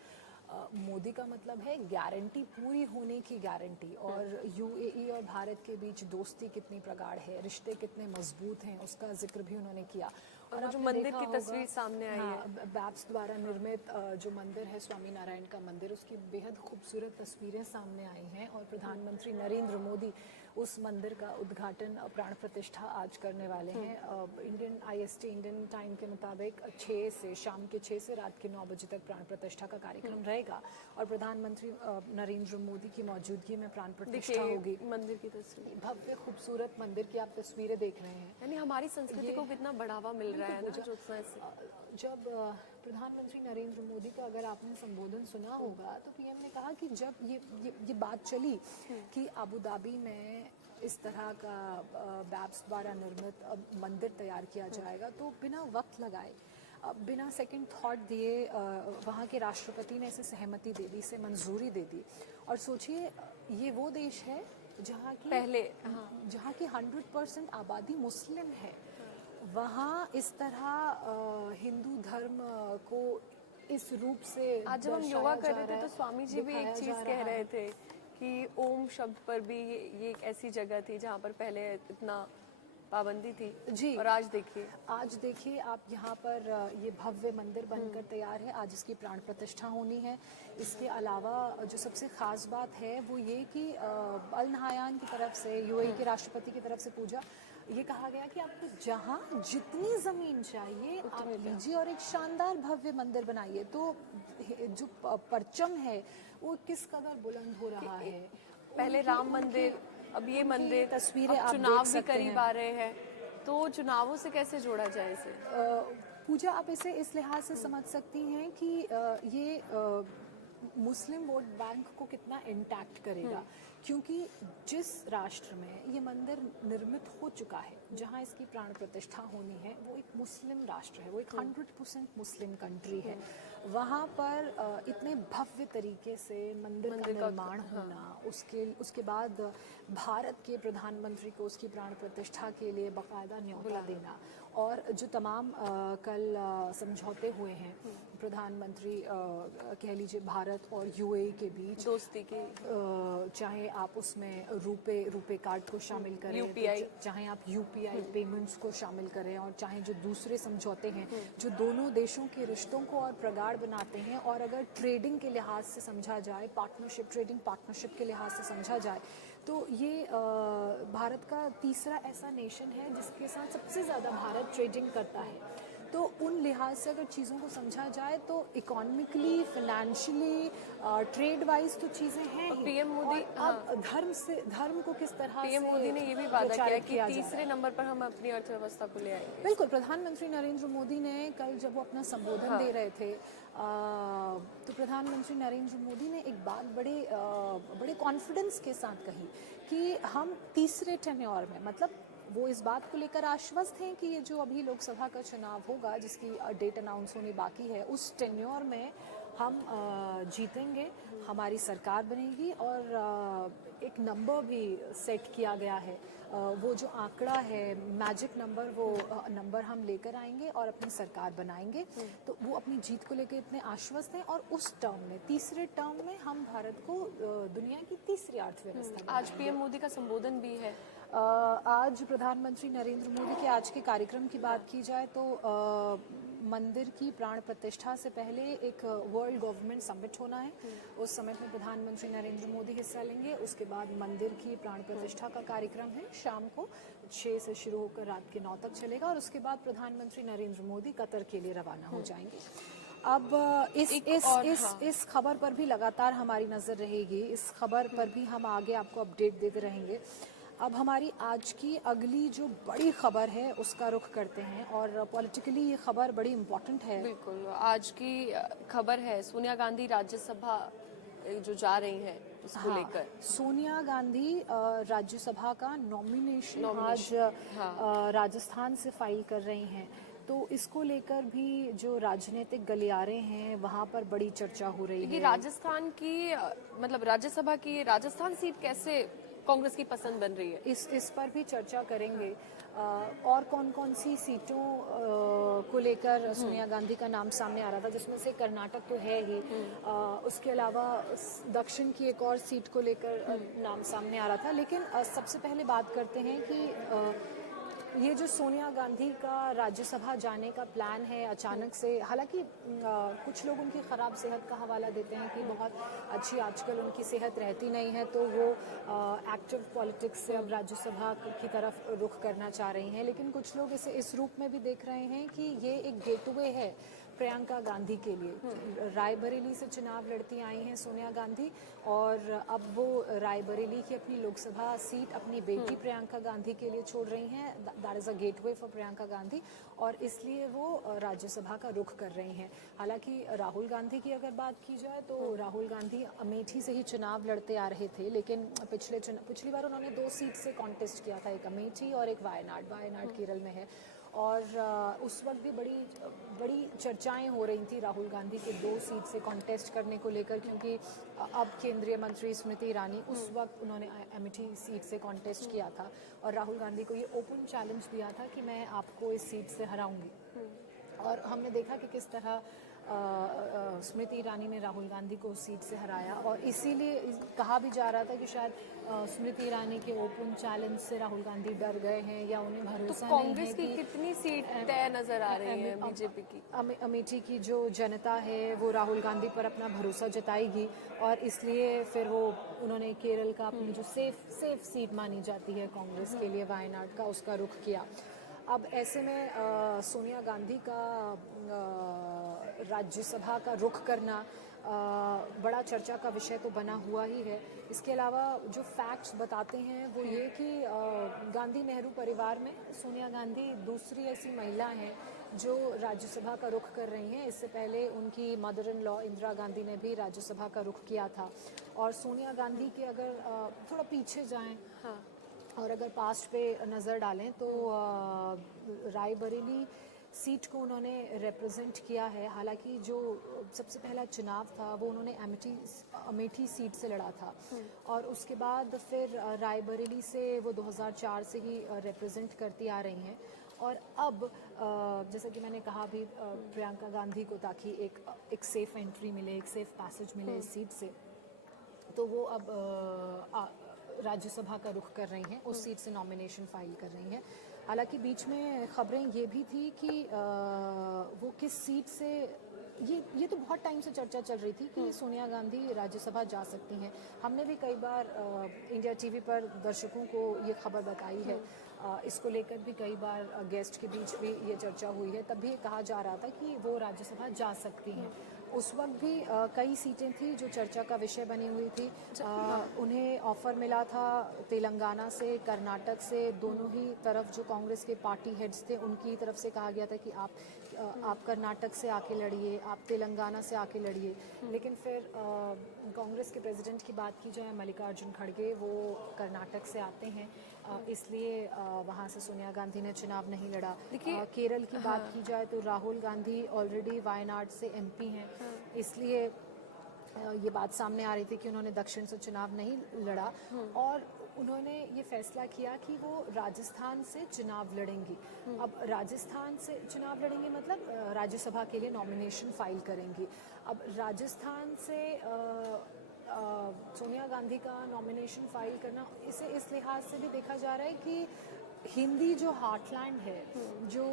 मोदी का मतलब है गारंटी पूरी होने की गारंटी, और यूएई और भारत के बीच दोस्ती कितनी प्रगाढ़ है, रिश्ते कितने मजबूत हैं, उसका जिक्र भी उन्होंने किया। और जो मंदिर की तस्वीर सामने आई है, बैप्स द्वारा निर्मित जो मंदिर है स्वामी नारायण का मंदिर, उसकी बेहद खूबसूरत तस्वीरें सामने आई हैं। और प्रधानमंत्री नरेंद्र मोदी उस मंदिर का उद्घाटन, प्राण प्रतिष्ठा आज करने वाले हैं। इंडियन IST इंडियन टाइम के मुताबिक 6 से शाम के 6 से रात के 9 बजे तक प्राण प्रतिष्ठा का कार्यक्रम रहेगा, और प्रधानमंत्री नरेंद्र मोदी की मौजूदगी में प्राण प्रतिष्ठा होगी। मंदिर की तस्वीर, भव्य खूबसूरत मंदिर की आप तस्वीरें देख रहे हैं। यानी हमारी संस्कृति को कितना बढ़ावा मिल रहा है ना ज्योत्सना से। जब प्रधानमंत्री नरेंद्र मोदी का अगर आपने संबोधन सुना होगा तो पीएम ने कहा कि जब ये बात चली कि अबू धाबी में इस तरह का बैप्स द्वारा निर्मित मंदिर तैयार किया जाएगा, तो बिना वक्त लगाए, बिना सेकंड थॉट दिए वहाँ के राष्ट्रपति ने इसे सहमति दे दी, इसे मंजूरी दे दी। और सोचिए, ये वो देश है जहाँ की 100% आबादी मुस्लिम है। वहाँ इस तरह हिंदू धर्म को इस रूप से आज जब हम योगा कर रहे थे तो स्वामी जी भी एक चीज कह रहे थे कि ओम शब्द पर भी ये एक ऐसी जगह थी जहाँ पर पहले इतना पाबंदी थी जी। और आज देखिए आप यहाँ पर ये भव्य मंदिर बनकर तैयार है। आज इसकी प्राण प्रतिष्ठा होनी है। इसके अलावा जो सबसे खास बात है वो ये कि अल नहायान की तरफ से, यूएई के राष्ट्रपति की तरफ से पूजा, ये कहा गया कि आपको जहाँ जितनी जमीन चाहिए आप लीजिए और एक शानदार भव्य मंदिर बनाइए। तो जो परचम है वो किस कदर बुलंद हो रहा है। पहले राम मंदिर, अब ये मंदिर, तस्वीरें आप चुनाव देख भी सकते करीब आ रहे हैं, तो चुनावों से कैसे जोड़ा जाए इसे? पूजा, आप इसे इस लिहाज से समझ सकती हैं कि ये मुस्लिम वोट बैंक को कितना इंटैक्ट करेगा, क्योंकि जिस राष्ट्र में ये मंदिर निर्मित हो चुका है, जहाँ इसकी प्राण प्रतिष्ठा होनी है, वो एक मुस्लिम राष्ट्र है, वो एक 100% मुस्लिम कंट्री है। वहाँ पर इतने भव्य तरीके से मंदिर का निर्माण होना, उसके बाद भारत के प्रधानमंत्री को उसकी प्राण प्रतिष्ठा के लिए बाकायदा न्योता देना, और जो तमाम कल समझौते हुए हैं प्रधानमंत्री कह लीजिए भारत और यूएई के बीच दोस्ती के, चाहे आप उसमें रुपे कार्ड को शामिल करें, UPI, चाहे आप यूपीआई पेमेंट्स को शामिल करें, और चाहे जो दूसरे समझौते हैं जो दोनों देशों के रिश्तों को और प्रगाढ़ बनाते हैं, और अगर ट्रेडिंग के लिहाज से समझा जाए, ट्रेडिंग पार्टनरशिप के लिहाज से समझा जाए, तो ये भारत का तीसरा ऐसा नेशन है जिसके साथ सबसे ज़्यादा भारत ट्रेडिंग करता है। तो उन लिहाज से अगर चीज़ों को समझा जाए तो इकोनॉमिकली, फाइनेंशियली, ट्रेड वाइज तो चीज़ें हैं ही। पीएम मोदी, अब धर्म को किस तरह पीएम से मोदी ने ये भी वादा किया प्रचारित कि जा रहा है। तीसरे नंबर पर हम अपनी अर्थव्यवस्था को ले आएंगे। बिल्कुल, प्रधानमंत्री नरेंद्र मोदी ने कल जब वो अपना संबोधन दे रहे थे तो प्रधानमंत्री नरेंद्र मोदी ने एक बात बड़े कॉन्फिडेंस के साथ कही कि हम तीसरे टेन्योर में, मतलब वो इस बात को लेकर आश्वस्त हैं कि ये जो अभी लोकसभा का चुनाव होगा जिसकी डेट अनाउंस होनी बाकी है, उस टेन्योर में हम जीतेंगे, हमारी सरकार बनेगी, और एक नंबर भी सेट किया गया है, वो जो आंकड़ा है मैजिक नंबर, वो नंबर हम लेकर आएंगे और अपनी सरकार बनाएंगे। तो वो अपनी जीत को लेकर इतने आश्वस्त हैं, और उस टर्म में, तीसरे टर्म में हम भारत को दुनिया की तीसरी अर्थव्यवस्था आज पीएम मोदी का संबोधन भी है। आज प्रधानमंत्री नरेंद्र मोदी के आज के कार्यक्रम की बात की जाए तो मंदिर की प्राण प्रतिष्ठा से पहले एक वर्ल्ड गवर्नमेंट समिट होना है। उस समिट में प्रधानमंत्री नरेंद्र मोदी हिस्सा लेंगे। उसके बाद मंदिर की प्राण प्रतिष्ठा का कार्यक्रम है, शाम को 6 से शुरू होकर रात के 9 तक चलेगा, और उसके बाद प्रधानमंत्री नरेंद्र मोदी कतर के लिए रवाना हो जाएंगे। अब इस खबर पर भी लगातार हमारी नज़र रहेगी, इस खबर पर भी हम आगे आपको अपडेट देते रहेंगे। अब हमारी आज की अगली जो बड़ी खबर है उसका रुख करते हैं, और पॉलिटिकली ये खबर बड़ी इम्पोर्टेंट है। बिल्कुल, आज की खबर है सोनिया गांधी राज्यसभा जो जा रही हैं उसको लेकर। सोनिया गांधी राज्यसभा का नॉमिनेशन आज राजस्थान से फाइल कर रही हैं, तो इसको लेकर भी जो राजनीतिक गलियारे हैं वहाँ पर बड़ी चर्चा हो रही है। राजस्थान की मतलब राज्यसभा की राजस्थान सीट कैसे कांग्रेस की पसंद बन रही है, इस पर भी चर्चा करेंगे। और कौन सी सीटों को लेकर सोनिया गांधी का नाम सामने आ रहा था, जिसमें से कर्नाटक तो है ही, उसके अलावा दक्षिण की एक और सीट को लेकर नाम सामने आ रहा था। लेकिन सबसे पहले बात करते हैं कि ये जो सोनिया गांधी का राज्यसभा जाने का प्लान है अचानक से, हालांकि कुछ लोग उनकी ख़राब सेहत का हवाला देते हैं कि बहुत अच्छी आजकल उनकी सेहत रहती नहीं है, तो वो एक्टिव पॉलिटिक्स से अब राज्यसभा की तरफ रुख करना चाह रही हैं। लेकिन कुछ लोग इसे इस रूप में भी देख रहे हैं कि ये एक गेटवे है प्रियंका गांधी के लिए। रायबरेली से चुनाव लड़ती आई हैं सोनिया गांधी, और अब वो रायबरेली की अपनी लोकसभा सीट अपनी बेटी प्रियंका गांधी के लिए छोड़ रही हैं। That is a gateway for Priyanka Gandhi, और इसलिए वो राज्यसभा का रुख कर रही हैं। हालांकि राहुल गांधी की अगर बात की जाए तो राहुल गांधी अमेठी से ही चुनाव लड़ते आ रहे थे, लेकिन पिछली बार उन्होंने 2 सीट से कॉन्टेस्ट किया था, एक अमेठी और एक वायनाड केरल में है। और उस वक्त भी बड़ी चर्चाएं हो रही थी राहुल गांधी के 2 सीट से कॉन्टेस्ट करने को लेकर, क्योंकि अब केंद्रीय मंत्री स्मृति ईरानी, उस वक्त उन्होंने अमेठी सीट से कॉन्टेस्ट किया था, और राहुल गांधी को ये ओपन चैलेंज दिया था कि मैं आपको इस सीट से हराऊंगी। और हमने देखा कि किस तरह स्मृति ईरानी ने राहुल गांधी को उस सीट से हराया, और इसीलिए कहा भी जा रहा था कि शायद स्मृति ईरानी के ओपन चैलेंज से राहुल गांधी डर गए हैं या उन्हें भरोसा नहीं है। कांग्रेस की कितनी सीट तय नजर आ रही है बीजेपी की? अमेठी की जो जनता है वो राहुल गांधी पर अपना भरोसा जताएगी, और इसलिए फिर वो उन्होंने केरल का अपनी जो सेफ सीट मानी जाती है कांग्रेस के लिए, वायनाड का, उसका रुख किया। अब ऐसे में सोनिया गांधी का राज्यसभा का रुख करना बड़ा चर्चा का विषय तो बना हुआ ही है। इसके अलावा जो फैक्ट्स बताते हैं वो ये कि गांधी नेहरू परिवार में सोनिया गांधी दूसरी ऐसी महिला हैं जो राज्यसभा का रुख कर रही हैं। इससे पहले उनकी mother in law Indira Gandhi ने भी राज्यसभा का रुख किया था। और सोनिया गांधी के अगर थोड़ा पीछे जाएं और अगर पास्ट पे नज़र डालें तो रायबरेली सीट को उन्होंने रिप्रेजेंट किया है। हालांकि जो सबसे पहला चुनाव था वो उन्होंने अमेठी सीट से लड़ा था और उसके बाद फिर रायबरेली से वो 2004 से ही रिप्रेजेंट करती आ रही हैं। और अब जैसा कि मैंने कहा भी प्रियंका गांधी को ताकि एक सेफ एंट्री मिले, एक सेफ पैसेज मिले इस सीट से, तो वो अब राज्यसभा का रुख कर रही हैं, उस सीट से नॉमिनेशन फाइल कर रही हैं। हालांकि बीच में खबरें ये भी थी कि वो किस सीट से, ये तो बहुत टाइम से चर्चा चल रही थी कि सोनिया गांधी राज्यसभा जा सकती हैं। हमने भी कई बार इंडिया टीवी पर दर्शकों को ये खबर बताई है। इसको लेकर भी कई बार गेस्ट के बीच भी ये चर्चा हुई है। तब भी ये कहा जा रहा था कि वो राज्यसभा जा सकती हैं। उस वक्त भी कई सीटें थी जो चर्चा का विषय बनी हुई थी। उन्हें ऑफर मिला था तेलंगाना से, कर्नाटक से, दोनों ही तरफ जो कांग्रेस के पार्टी हेड्स थे उनकी तरफ से कहा गया था कि आप कर्नाटक से आके लड़िए, आप तेलंगाना से आके लड़िए। लेकिन फिर कांग्रेस के प्रेसिडेंट की बात की जाए, मल्लिकार्जुन खड़गे, वो कर्नाटक से आते हैं, इसलिए वहाँ से सोनिया गांधी ने चुनाव नहीं लड़ा। केरल की बात की जाए तो राहुल गांधी ऑलरेडी वायनाड से एमपी हैं, इसलिए ये बात सामने आ रही थी कि उन्होंने दक्षिण से चुनाव नहीं लड़ा और उन्होंने ये फैसला किया कि वो राजस्थान से चुनाव लड़ेंगी। अब राजस्थान से चुनाव लड़ेंगी मतलब राज्यसभा के लिए नॉमिनेशन फाइल करेंगी। अब राजस्थान से सोनिया गांधी का नॉमिनेशन फाइल करना, इसे इस लिहाज से भी देखा जा रहा है कि हिंदी जो हार्टलैंड है, जो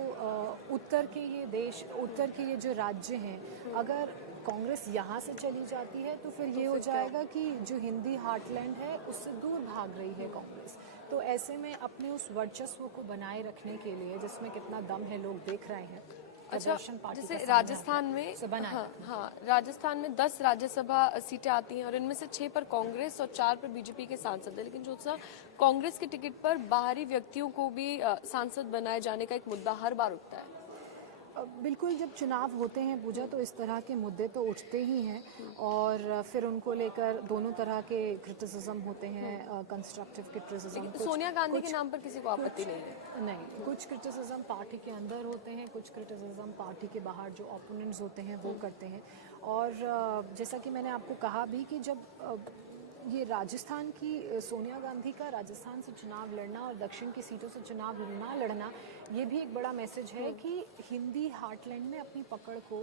उत्तर के ये देश, उत्तर के ये जो राज्य हैं, अगर कांग्रेस यहाँ से चली जाती है तो फिर ये हो जाएगा कि जो हिंदी हार्टलैंड है उससे दूर भाग रही है कांग्रेस। तो ऐसे में अपने उस वर्चस्व को बनाए रखने के लिए, जिसमें कितना दम है लोग देख रहे हैं, अच्छा, जैसे राजस्थान में राजस्थान में 10 राज्यसभा सीटें आती हैं और इनमें से 6 पर कांग्रेस और 4 पर बीजेपी के सांसद हैं। लेकिन जो कांग्रेस के टिकट पर बाहरी व्यक्तियों को भी सांसद बनाए जाने का एक मुद्दा हर बार उठता है। बिल्कुल, जब चुनाव होते हैं पूजा तो इस तरह के मुद्दे तो उठते ही हैं और फिर उनको लेकर दोनों तरह के क्रिटिसिज्म होते हैं, कंस्ट्रक्टिव क्रिटिसिज्म। सोनिया गांधी के नाम पर किसी को आपत्ति नहीं है? नहीं, कुछ क्रिटिसिज्म पार्टी के अंदर होते हैं, कुछ क्रिटिसिज्म पार्टी के बाहर जो ओपोनेंट्स होते हैं वो करते हैं। और जैसा कि मैंने आपको कहा भी कि जब ये राजस्थान की सोनिया गांधी का राजस्थान से चुनाव लड़ना और दक्षिण की सीटों से चुनाव ना लड़ना, ये भी एक बड़ा मैसेज है कि हिंदी हार्टलैंड में अपनी पकड़ को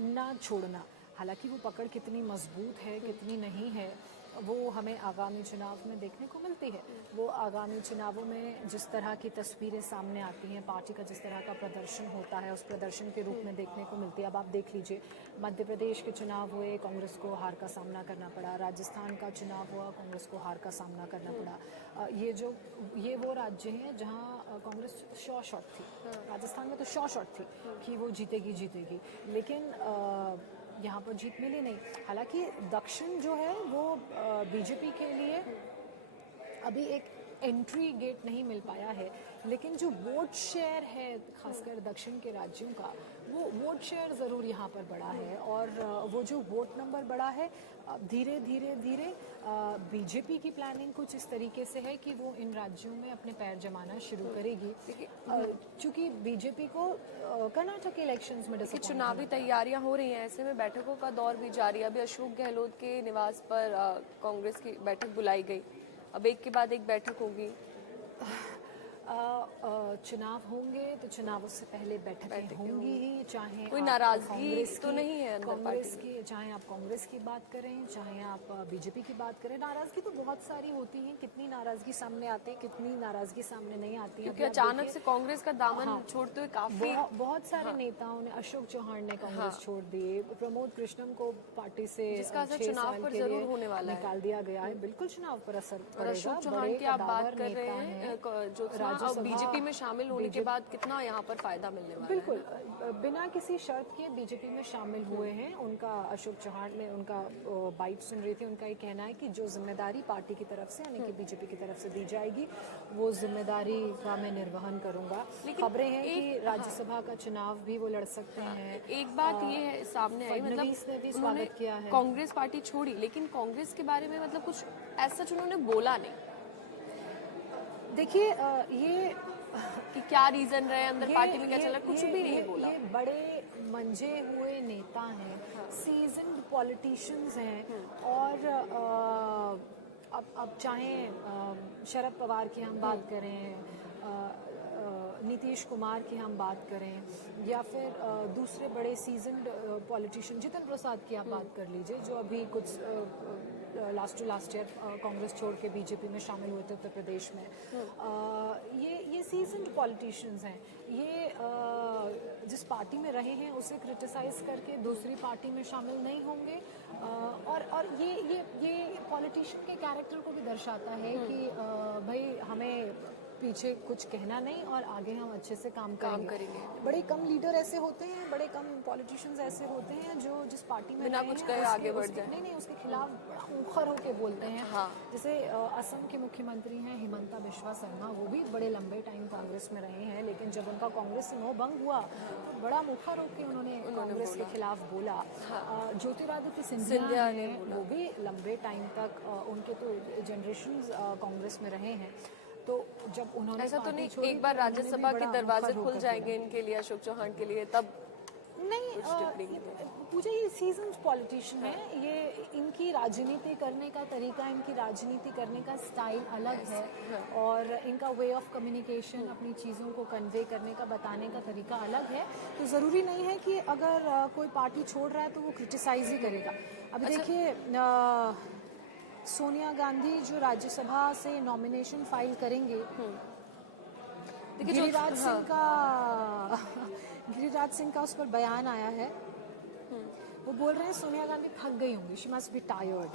ना छोड़ना। हालांकि वो पकड़ कितनी मजबूत है, कितनी नहीं है, वो हमें आगामी चुनाव में देखने को मिलती है। वो आगामी चुनावों में जिस तरह की तस्वीरें सामने आती हैं, पार्टी का जिस तरह का प्रदर्शन होता है, उस प्रदर्शन के रूप में देखने को मिलती है। अब आप देख लीजिए, मध्य प्रदेश के चुनाव हुए, कांग्रेस को हार का सामना करना पड़ा। राजस्थान का चुनाव हुआ, कांग्रेस को हार का सामना करना पड़ा। ये वो राज्य हैं जहां कांग्रेस शॉर्ट थी। राजस्थान में तो शॉर्ट थी कि वो जीतेगी, लेकिन यहाँ पर जीत मिली नहीं। हालांकि दक्षिण जो है वो बीजेपी के लिए अभी एक एंट्री गेट नहीं मिल पाया है, लेकिन जो वोट शेयर है खासकर दक्षिण के राज्यों का, वो वोट शेयर ज़रूर यहाँ पर बढ़ा है। और वो जो वोट नंबर बढ़ा है, धीरे धीरे बीजेपी की प्लानिंग कुछ इस तरीके से है कि वो इन राज्यों में अपने पैर जमाना शुरू करेगी। चूंकि बीजेपी को कर्नाटक के इलेक्शंस में चुनावी तैयारियां हो रही हैं, ऐसे में बैठकों का दौर भी जारी है। अभी अशोक गहलोत के निवास पर कांग्रेस की बैठक बुलाई गई, अब एक के बाद एक बैठक होगी। चुनाव होंगे तो चुनावों से पहले बैठकें होंगी ही, चाहे कोई नाराजगी तो नहीं है कांग्रेस की, चाहे आप कांग्रेस की बात करें, चाहे आप बीजेपी की बात करें। नाराजगी तो बहुत सारी होती है, कितनी नाराजगी सामने आती है, कितनी नाराजगी सामने नहीं आती है। क्योंकि अचानक से कांग्रेस का दामन छोड़ते हुए काफी बहुत सारे नेताओं ने, अशोक चौहान ने कांग्रेस छोड़ दी, प्रमोद कृष्णम को पार्टी से जिसका असर चुनाव पर जरूर होने वाला है, निकाल दिया गया है। बिल्कुल चुनाव पर असर पड़ेगा। अशोक चौहान की आप बात कर रहे हैं, जो बीजेपी में शामिल होने के बाद कितना यहाँ पर फायदा मिलने वाला है? बिल्कुल, बिना किसी शर्त के बीजेपी में शामिल हुए हैं। उनका, अशोक चौहान ने उनका बाइट सुन रही थी, उनका ये कहना है कि जो जिम्मेदारी पार्टी की तरफ से यानी कि बीजेपी की तरफ से दी जाएगी, वो जिम्मेदारी का मैं निर्वहन करूंगा। खबरें हैं कि राज्यसभा का चुनाव भी वो लड़ सकते हैं। एक बात ये है सामने आई, मतलब भी स्वागत किया है, कांग्रेस पार्टी छोड़ी, लेकिन कांग्रेस के बारे में मतलब कुछ ऐसा उन्होंने बोला नहीं। देखिए, ये कि क्या रीजन रहे अंदर पार्टी में क्या चल रहा है, कुछ भी नहीं बोला। ये बड़े मंजे हुए नेता हैं, सीजन्ड पॉलिटिशियंस हैं, और अब चाहे शरद पवार की हम बात करें, नीतीश कुमार की हम बात करें, या फिर दूसरे बड़े सीजन्ड पॉलिटिशियन जितिन प्रसाद की आप बात कर लीजिए, जो अभी कुछ लास्ट ईयर कांग्रेस छोड़ के बीजेपी में शामिल हुए थे उत्तर प्रदेश में। ये सीजन्ड पॉलिटिशियंस हैं, ये जिस पार्टी में रहे हैं उसे क्रिटिसाइज करके दूसरी पार्टी में शामिल नहीं होंगे। और ये पॉलिटिशियन के कैरेक्टर को भी दर्शाता है कि भाई हमें पीछे कुछ कहना नहीं और आगे हम अच्छे से काम करेंगे। बड़े कम लीडर ऐसे होते हैं, बड़े कम पॉलिटिशियंस ऐसे होते हैं जो जिस पार्टी में बिना कुछ कहे आगे बढ़ जाए, नहीं उसके खिलाफ बड़ा मुखर होके बोलते हैं। हाँ। जैसे असम के मुख्यमंत्री हैं हिमंता बिस्वा शर्मा, वो भी बड़े लंबे टाइम कांग्रेस में रहे हैं, लेकिन जब उनका कांग्रेस से मोह भंग हुआ तो बड़ा मुखर होकर उन्होंने कांग्रेस के खिलाफ बोला। ज्योतिरादित्य सिंधिया ने वो भी लंबे टाइम तक, उनके तो जनरेशन कांग्रेस में रहे हैं, तो जब उन्होंने ऐसा तो नहीं एक बार राज्यसभा के दरवाजे खुल जाएंगे इनके लिए, अशोक चौहान के लिए, तब नहीं पूजा ये सीजन्ड पॉलिटिशियन है, ये इनकी राजनीति करने का तरीका, इनकी राजनीति करने का स्टाइल अलग है, और इनका वे ऑफ कम्युनिकेशन, अपनी चीज़ों को कन्वे करने का, बताने का तरीका अलग है। तो ज़रूरी नहीं है कि अगर कोई पार्टी छोड़ रहा है तो वो क्रिटिसाइज ही करेगा। अभी देखिए सोनिया गांधी जो राज्यसभा से नॉमिनेशन फाइल करेंगे, गिरिराज सिंह का उस पर बयान आया है, वो बोल रहे हैं सोनिया गांधी थक गई होंगी, शी मस्ट बी टायर्ड।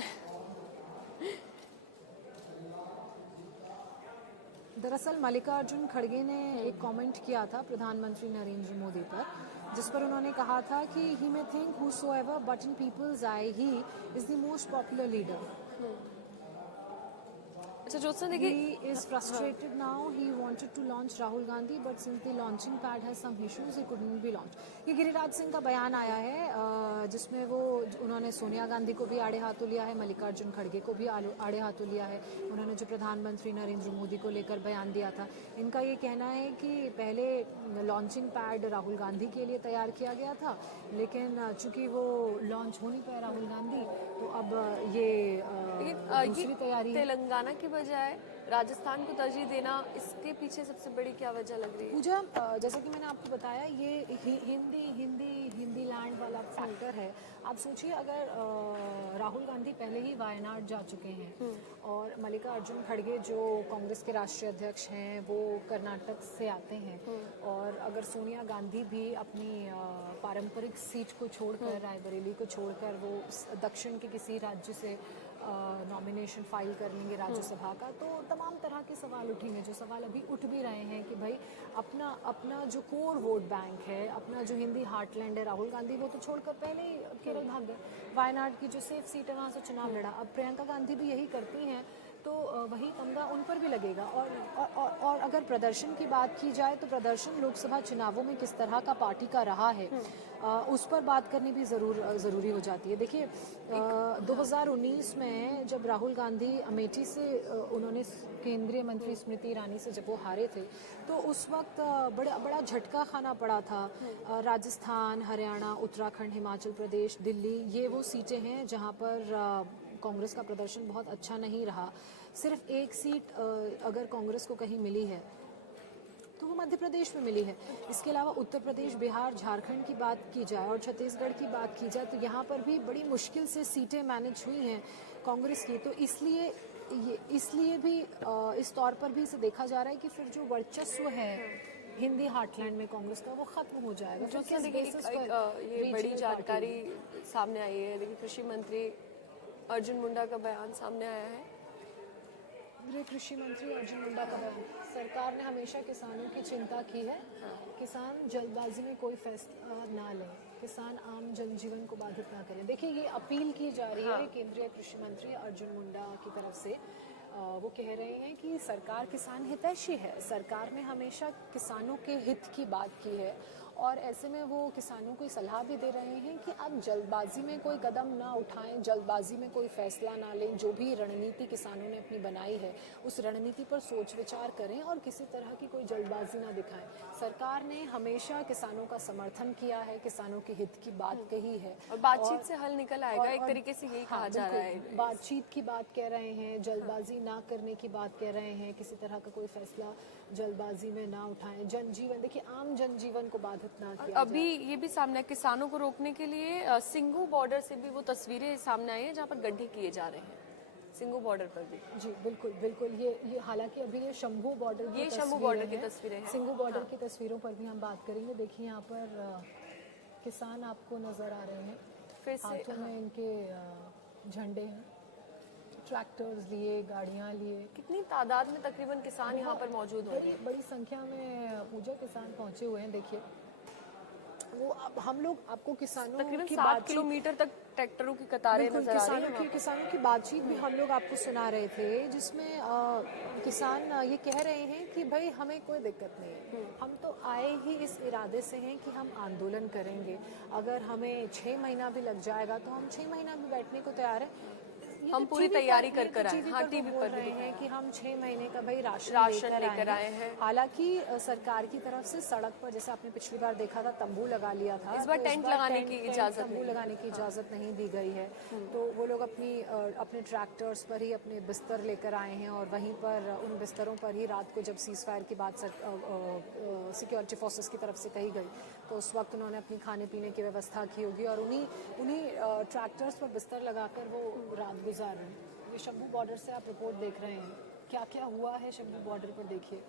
दरअसल मल्लिकार्जुन खड़गे ने एक कमेंट किया था प्रधानमंत्री नरेंद्र मोदी पर, जिस पर उन्होंने कहा था कि he may think whosoever but in people's eye he is the most popular leader. अच्छा ज्योत्सना देखिए, He is frustrated now. He wanted to launch Rahul Gandhi, but since the launching pad has some issues, he couldn't be launched. ये गिरिराज सिंह का बयान आया है, जिसमें वो उन्होंने सोनिया गांधी को भी आड़े हाथों लिया है, मल्लिकार्जुन खड़गे को भी आड़े हाथों लिया है। उन्होंने जो प्रधानमंत्री नरेंद्र मोदी को लेकर बयान दिया था, इनका ये कहना है कि पहले लॉन्चिंग पैड राहुल गांधी के लिए तैयार किया गया था, लेकिन चूंकि वो लॉन्च हो नहीं पाया राहुल गांधी, तो अब ये दूसरी तैयारी है। तेलंगाना की बजाय राजस्थान को तरजीह देना, इसके पीछे सबसे बड़ी क्या वजह लग रही है? पूजा, जैसा कि मैंने आपको बताया, ये हिंदी लैंड वाला फैक्टर है। आप सोचिए, अगर राहुल गांधी पहले ही वायनाड जा चुके हैं और मल्लिकार्जुन खड़गे जो कांग्रेस के राष्ट्रीय अध्यक्ष हैं वो कर्नाटक से आते हैं, और अगर सोनिया गांधी भी अपनी पारंपरिक सीट को छोड़कर, रायबरेली को छोड़कर, वो दक्षिण के किसी राज्य से नॉमिनेशन फाइल कर लेंगे राज्यसभा का, तो तमाम तरह के सवाल उठेंगे, जो सवाल अभी उठ भी रहे हैं कि भाई अपना जो कोर वोट बैंक है, अपना जो हिंदी हार्टलैंड है, राहुल गांधी वो तो छोड़कर पहले ही केरल भाग गए। वायनाड की जो सेफ सीट है वहाँ से चुनाव लड़ा, अब प्रियंका गांधी भी यही करती हैं, तो वही तमगा उन पर भी लगेगा। और अगर प्रदर्शन की बात की जाए तो प्रदर्शन लोकसभा चुनावों में किस तरह का पार्टी का रहा है, उस पर बात करनी भी ज़रूरी हो जाती है। देखिए 2019 में जब राहुल गांधी अमेठी से उन्होंने केंद्रीय मंत्री स्मृति ईरानी से जब वो हारे थे, तो उस वक्त बड़ा झटका खाना पड़ा था। राजस्थान, हरियाणा, उत्तराखंड, हिमाचल प्रदेश, दिल्ली, ये वो सीटें हैं जहाँ पर कांग्रेस का प्रदर्शन बहुत अच्छा नहीं रहा। सिर्फ एक सीट अगर कांग्रेस को कहीं मिली है तो वो मध्य प्रदेश में मिली है। इसके अलावा उत्तर प्रदेश, बिहार, झारखंड की बात की जाए और छत्तीसगढ़ की बात की जाए तो यहाँ पर भी बड़ी मुश्किल से सीटें मैनेज हुई हैं कांग्रेस की। तो इसलिए भी इस तौर पर भी इसे देखा जा रहा है कि फिर जो वर्चस्व है हिंदी हार्टलैंड में कांग्रेस का, वो खत्म हो जाएगा। जो ये बड़ी जानकारी सामने आई है, देखिए कृषि मंत्री अर्जुन मुंडा का बयान सामने आया है। कृषि मंत्री अर्जुन मुंडा का बयान, सरकार ने हमेशा किसानों की चिंता की है, किसान जल्दबाजी में कोई फैसला ना लें, किसान आम जनजीवन को बाधित ना करें। देखिए ये अपील की जा रही है केंद्रीय कृषि मंत्री अर्जुन मुंडा की तरफ से। वो कह रहे हैं कि सरकार किसान हितैषी है, सरकार ने हमेशा किसानों के हित की बात की है और ऐसे में वो किसानों को सलाह भी दे रहे हैं कि आप जल्दबाजी में कोई कदम ना उठाएं, जल्दबाजी में कोई फैसला ना लें। जो भी रणनीति किसानों ने अपनी बनाई है उस रणनीति पर सोच विचार करें और किसी तरह की कोई जल्दबाजी ना दिखाएं। सरकार ने हमेशा किसानों का समर्थन किया है, किसानों के हित की बात कही है और बातचीत से हल निकल आएगा, एक तरीके से यही कहा जा रहा है। बातचीत की बात कह रहे हैं, जल्दबाजी ना करने की बात कह रहे हैं, किसी तरह का कोई फैसला जल्दबाजी में ना उठाएं। जनजीवन, देखिए आम जनजीवन को बाधित ना किया अभी ये भी सामने है, किसानों को रोकने के लिए सिंघू बॉर्डर से भी वो तस्वीरें सामने आई हैं जहाँ पर गड्ढे किए जा रहे हैं, सिंघू बॉर्डर पर भी। जी बिल्कुल बिल्कुल। ये हालांकि अभी ये शंभू बॉर्डर की शंभू बॉर्डर की तस्वीरें हैं। सिंघू बॉर्डर की तस्वीरों पर भी हम बात करेंगे। देखिए यहाँ पर किसान आपको नजर आ रहे हैं, फिर से हाथों में इनके झंडे हैं, ट्रैक्टर्स लिए, गाड़ियाँ लिए। कितनी तादाद में तकरीबन किसान यहाँ पर मौजूद होंगे? बड़ी संख्या में पूजा किसान पहुंचे हुए हैं। देखिए वो अब हम लोग आपको किसानों तकरीबन की 7 किलोमीटर तक ट्रैक्टरों की कतारें नजर आ रही हैं। किसानों की बातचीत भी हम लोग आपको सुना रहे थे, जिसमें किसान ये कह रहे हैं कि भाई हमें कोई दिक्कत नहीं है, हम तो आए ही इस इरादे से हैं कि हम आंदोलन करेंगे। अगर हमें 6 महीना भी लग जाएगा तो हम 6 महीना भी बैठने को तैयार हैं। हम पूरी तैयारी कर आए। हाँ, टीवी पर रहे हैं कि हम 6 महीने का भाई राशन लेकर आए हैं। हालांकि सरकार की तरफ से सड़क पर, जैसे आपने पिछली बार देखा था, तंबू लगा लिया था। इस बार टेंट लगाने की इजाजत तंबू लगाने की इजाजत नहीं दी गई है। तो वो लोग अपने ट्रैक्टर्स पर ही अपने बिस्तर लेकर आए हैं और वहीं पर उन बिस्तरों पर ही रात को जब सीज फायर की बात सिक्योरिटी फोर्सेस की तरफ से कही गई तो उस वक्त उन्होंने अपनी खाने पीने की व्यवस्था की होगी और उन्हीं ट्रैक्टर्स पर बिस्तर लगाकर वो रात गुजार रहे हैं। ये शंभू बॉर्डर से आप रिपोर्ट देख रहे हैं, क्या क्या हुआ है शंभू बॉर्डर पर। देखिए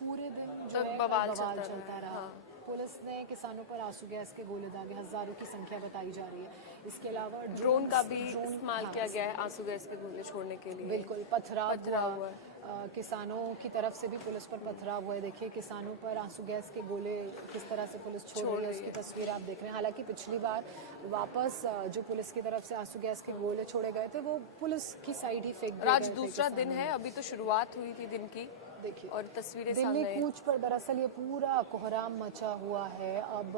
पूरे दिन जो है बवाल चलता रहा। पुलिस ने किसानों पर आंसू गैस के गोले दागे, हजारों की संख्या बताई जा रही है। इसके अलावा ड्रोन का भी इस्तेमाल किया गया है आंसू गैस के गोले छोड़ने के लिए। बिल्कुल पथराव हुआ। किसानों की तरफ से भी पुलिस पर पथराव हुआ है। देखिए किसानों पर आंसू गैस के गोले किस तरह से पुलिस छोड़ रही है, उसकी तस्वीर आप देख रहे हैं। हालांकि पिछली बार वापस जो पुलिस की तरफ से आंसू गैस के गोले छोड़े गए थे वो पुलिस की साइड ही फेंक दिए गए थे। आज दूसरा दिन है, अभी तो शुरुआत हुई थी दिन की। देखिए और तस्वीरें दिल्ली कूच पर दरअसल ये पूरा कोहराम मचा हुआ है। अब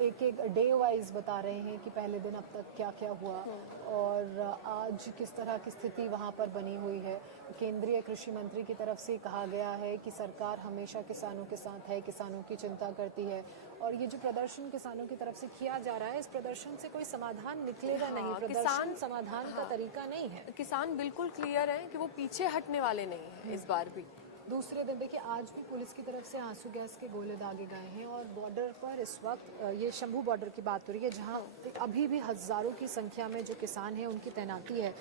एक डे वाइज बता रहे हैं कि पहले दिन अब तक क्या क्या हुआ और आज किस तरह की स्थिति वहाँ पर बनी हुई है। केंद्रीय कृषि मंत्री की तरफ से कहा गया है कि सरकार हमेशा किसानों के साथ है, किसानों की चिंता करती है और ये जो प्रदर्शन किसानों की तरफ से किया जा रहा है, इस प्रदर्शन से कोई समाधान निकलेगा नहीं। प्रदर्शन समाधान का तरीका नहीं है। किसान बिल्कुल क्लियर है कि वो पीछे हटने वाले नहीं है इस बार भी। दूसरे दिन देखिए आज भी पुलिस की तरफ से आंसू गैस के गोले दागे गए हैं और बॉर्डर पर इस वक्त ये शंभू बॉर्डर की बात हो रही है जहां अभी भी हजारों की संख्या में जो किसान हैं उनकी तैनाती है।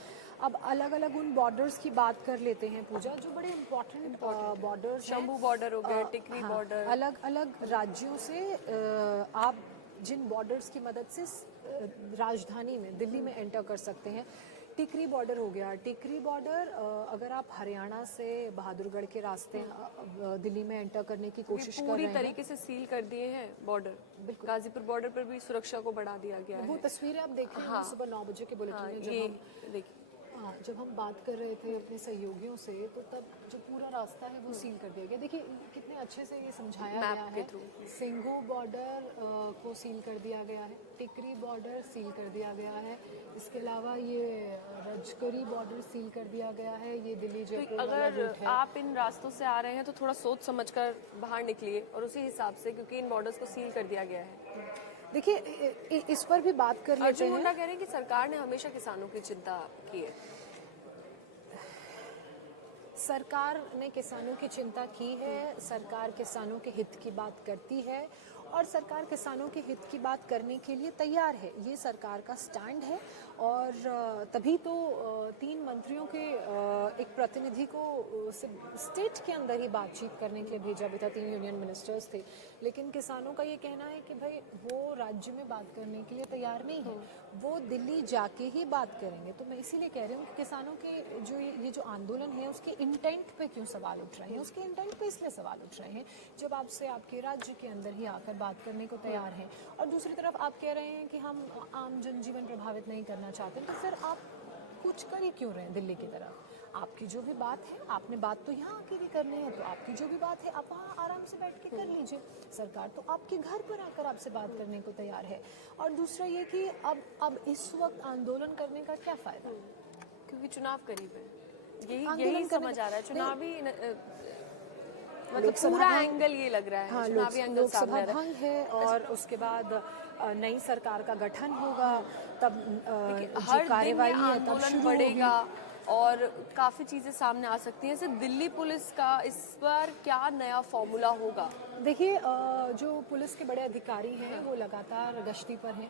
अब अलग अलग उन बॉर्डर्स की बात कर लेते हैं पूजा, जो बड़े इम्पोर्टेंट बॉर्डर, शंभू बॉर्डर हो गया, टिकरी बॉर्डर। अलग अलग राज्यों से आप जिन बॉर्डर्स की मदद से राजधानी में दिल्ली में एंटर कर सकते हैं। टिकरी बॉर्डर हो गया। टिकरी बॉर्डर अगर आप हरियाणा से बहादुरगढ़ के रास्ते दिल्ली में एंटर करने की कोशिश कर रहे हैं, पूरी तरीके से सील कर दिए हैं बॉर्डर। गाजीपुर बॉर्डर पर भी सुरक्षा को बढ़ा दिया गया है। वो तस्वीरें आप देख रहे हैं सुबह 9 बजे के बुलेटिन में जब हम बात कर रहे थे अपने सहयोगियों से, तो तब जो पूरा रास्ता है वो सील कर दिया गया। देखिए कितने अच्छे से ये समझाया गया है। सिंघू बॉर्डर को सील कर दिया गया है, टिकरी बॉर्डर सील कर दिया गया है, इसके अलावा ये रजकरी बॉर्डर सील कर दिया गया है। ये दिल्ली जयपुर वाला रूट है। आप इन रास्तों से आ रहे हैं तो थोड़ा सोच समझकर बाहर निकलिए और उसी हिसाब से, क्योंकि इन बॉर्डर्स को सील कर दिया गया है। देखिए इस पर भी बात कर लेते हैं। अर्जुन मुंडा कह रहे हैं कि सरकार ने हमेशा किसानों की चिंता की है। सरकार ने किसानों की चिंता की है, सरकार किसानों के हित की बात करती है और सरकार किसानों के हित की बात करने के लिए तैयार है। ये सरकार का स्टैंड है और तभी तो 3 मंत्रियों के एक प्रतिनिधि को स्टेट के अंदर ही बातचीत करने के लिए भेजा भी था। 3 यूनियन मिनिस्टर्स थे, लेकिन किसानों का ये कहना है कि भाई वो राज्य में बात करने के लिए तैयार नहीं है, वो दिल्ली जाके ही बात करेंगे। तो मैं इसीलिए कह रही हूँ कि किसानों के ये जो आंदोलन है उसके इंटेंट पे क्यों सवाल उठ रहे हैं। उसके इंटेंट पे इसलिए सवाल उठ रहे हैं जब आपसे आपके राज्य के अंदर ही आकर बात करने को तैयार हैं और दूसरी तरफ आप कह रहे हैं कि हम आम जनजीवन प्रभावित नहीं करना चाहते, तो फिर आप कुछ कर ही क्यों रहे हैं दिल्ली की तरफ। आपकी जो भी बात है, आपने बात तो यहाँ आके भी करनी है, तो आपकी जो भी बात है आप वहाँ आराम से बैठ के कर लीजिए। सरकार तो आपके घर पर आकर आपसे बात करने को तैयार है। और दूसरा ये कि अब इस वक्त आंदोलन करने का क्या फायदा, क्योंकि चुनाव करीब है, यही आंदोलन करने समझ आ रहा है। चुनावी मतलब लोकसभा पूरा भंग- एंगल ये लग रहा है, हाँ, चुनावी एंगल लोकसभा सामने आ रहा है। भंग है और उसके बाद नई सरकार का गठन होगा, तब जो हर दिन कार्यवाही ये है तब आंदोलन शुरू बढ़ेगा होगी। और काफी चीजें सामने आ सकती हैं। जैसे दिल्ली पुलिस का इस पर क्या नया फॉर्मूला होगा? देखिए, जो पुलिस के बड़े अधिकारी हैं वो लगातार गश्ती पर हैं।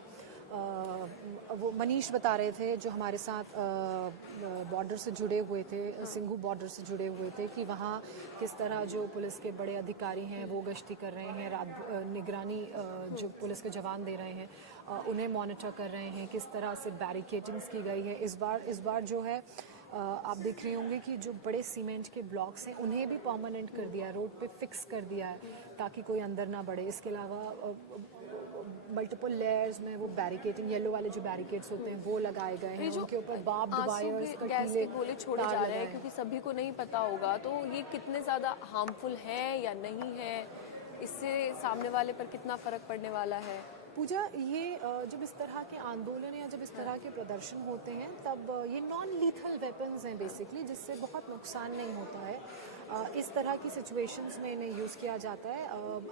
वो मनीष बता रहे थे, जो हमारे साथ बॉर्डर से जुड़े हुए थे, सिंघू बॉर्डर से जुड़े हुए थे, कि वहाँ किस तरह जो पुलिस के बड़े अधिकारी हैं वो गश्ती कर रहे हैं, निगरानी जो पुलिस के जवान दे रहे हैं उन्हें मॉनिटर कर रहे हैं, किस तरह से बैरिकेडिंग्स की गई है। इस बार जो है आप देख रहे होंगे कि जो बड़े सीमेंट के ब्लॉक्स हैं उन्हें भी परमानेंट कर दिया है, रोड पे फिक्स कर दिया है ताकि कोई अंदर ना बढ़े। इसके अलावा मल्टीपल लेयर्स में वो बैरिकेडिंग, येलो वाले जो बैरिकेड्स होते हैं वो लगाए गए हैं, उनके ऊपर बार्ब्ड वायर्स, गैस के गोले छोड़े जा रहे हैं, क्योंकि सभी को नहीं पता होगा तो ये कितने ज्यादा हार्मफुल है या नहीं है, इससे सामने वाले पर कितना फर्क पड़ने वाला है। पूजा, ये जब इस तरह के आंदोलन या जब इस तरह के प्रदर्शन होते हैं तब ये नॉन लीथल वेपन्स हैं बेसिकली, जिससे बहुत नुकसान नहीं होता है। इस तरह की सिचुएशंस में इन्हें यूज़ किया जाता है।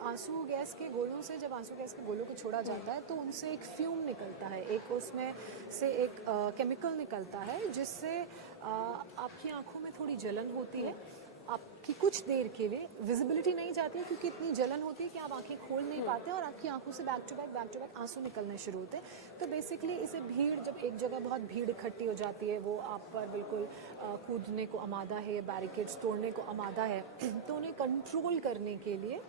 आंसू गैस के गोलों से, जब आंसू गैस के गोलों को छोड़ा जाता है तो उनसे एक फ्यूम निकलता है, एक उसमें से एक केमिकल निकलता है जिससे आपकी आंखों में थोड़ी जलन होती है। आपकी कुछ देर के लिए विजिबिलिटी नहीं जाती है क्योंकि इतनी जलन होती है कि आप आंखें खोल नहीं पाते और आपकी आंखों से बैक टू बैक आंसू निकलने शुरू होते हैं। तो बेसिकली इसे भीड़, जब एक जगह बहुत भीड़ इकट्ठी हो जाती है, वो आप पर बिल्कुल कूदने को आमादा है, बैरिकेड्स तोड़ने को आमादा है, तो उन्हें कंट्रोल करने के लिए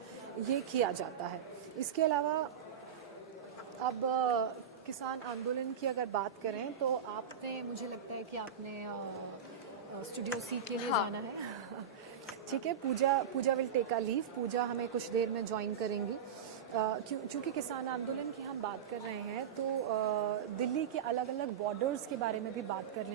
ये किया जाता है। इसके अलावा अब किसान आंदोलन की अगर बात करें तो आपने, मुझे लगता है कि आपने स्टूडियो सी के लिए जाना है। ठीक है, पूजा विल टेक अ लीव। पूजा हमें कुछ देर में ज्वाइन करेंगी। चूँकि किसान आंदोलन की हम बात कर रहे हैं तो दिल्ली के अलग अलग बॉर्डर्स के बारे में भी बात कर लें।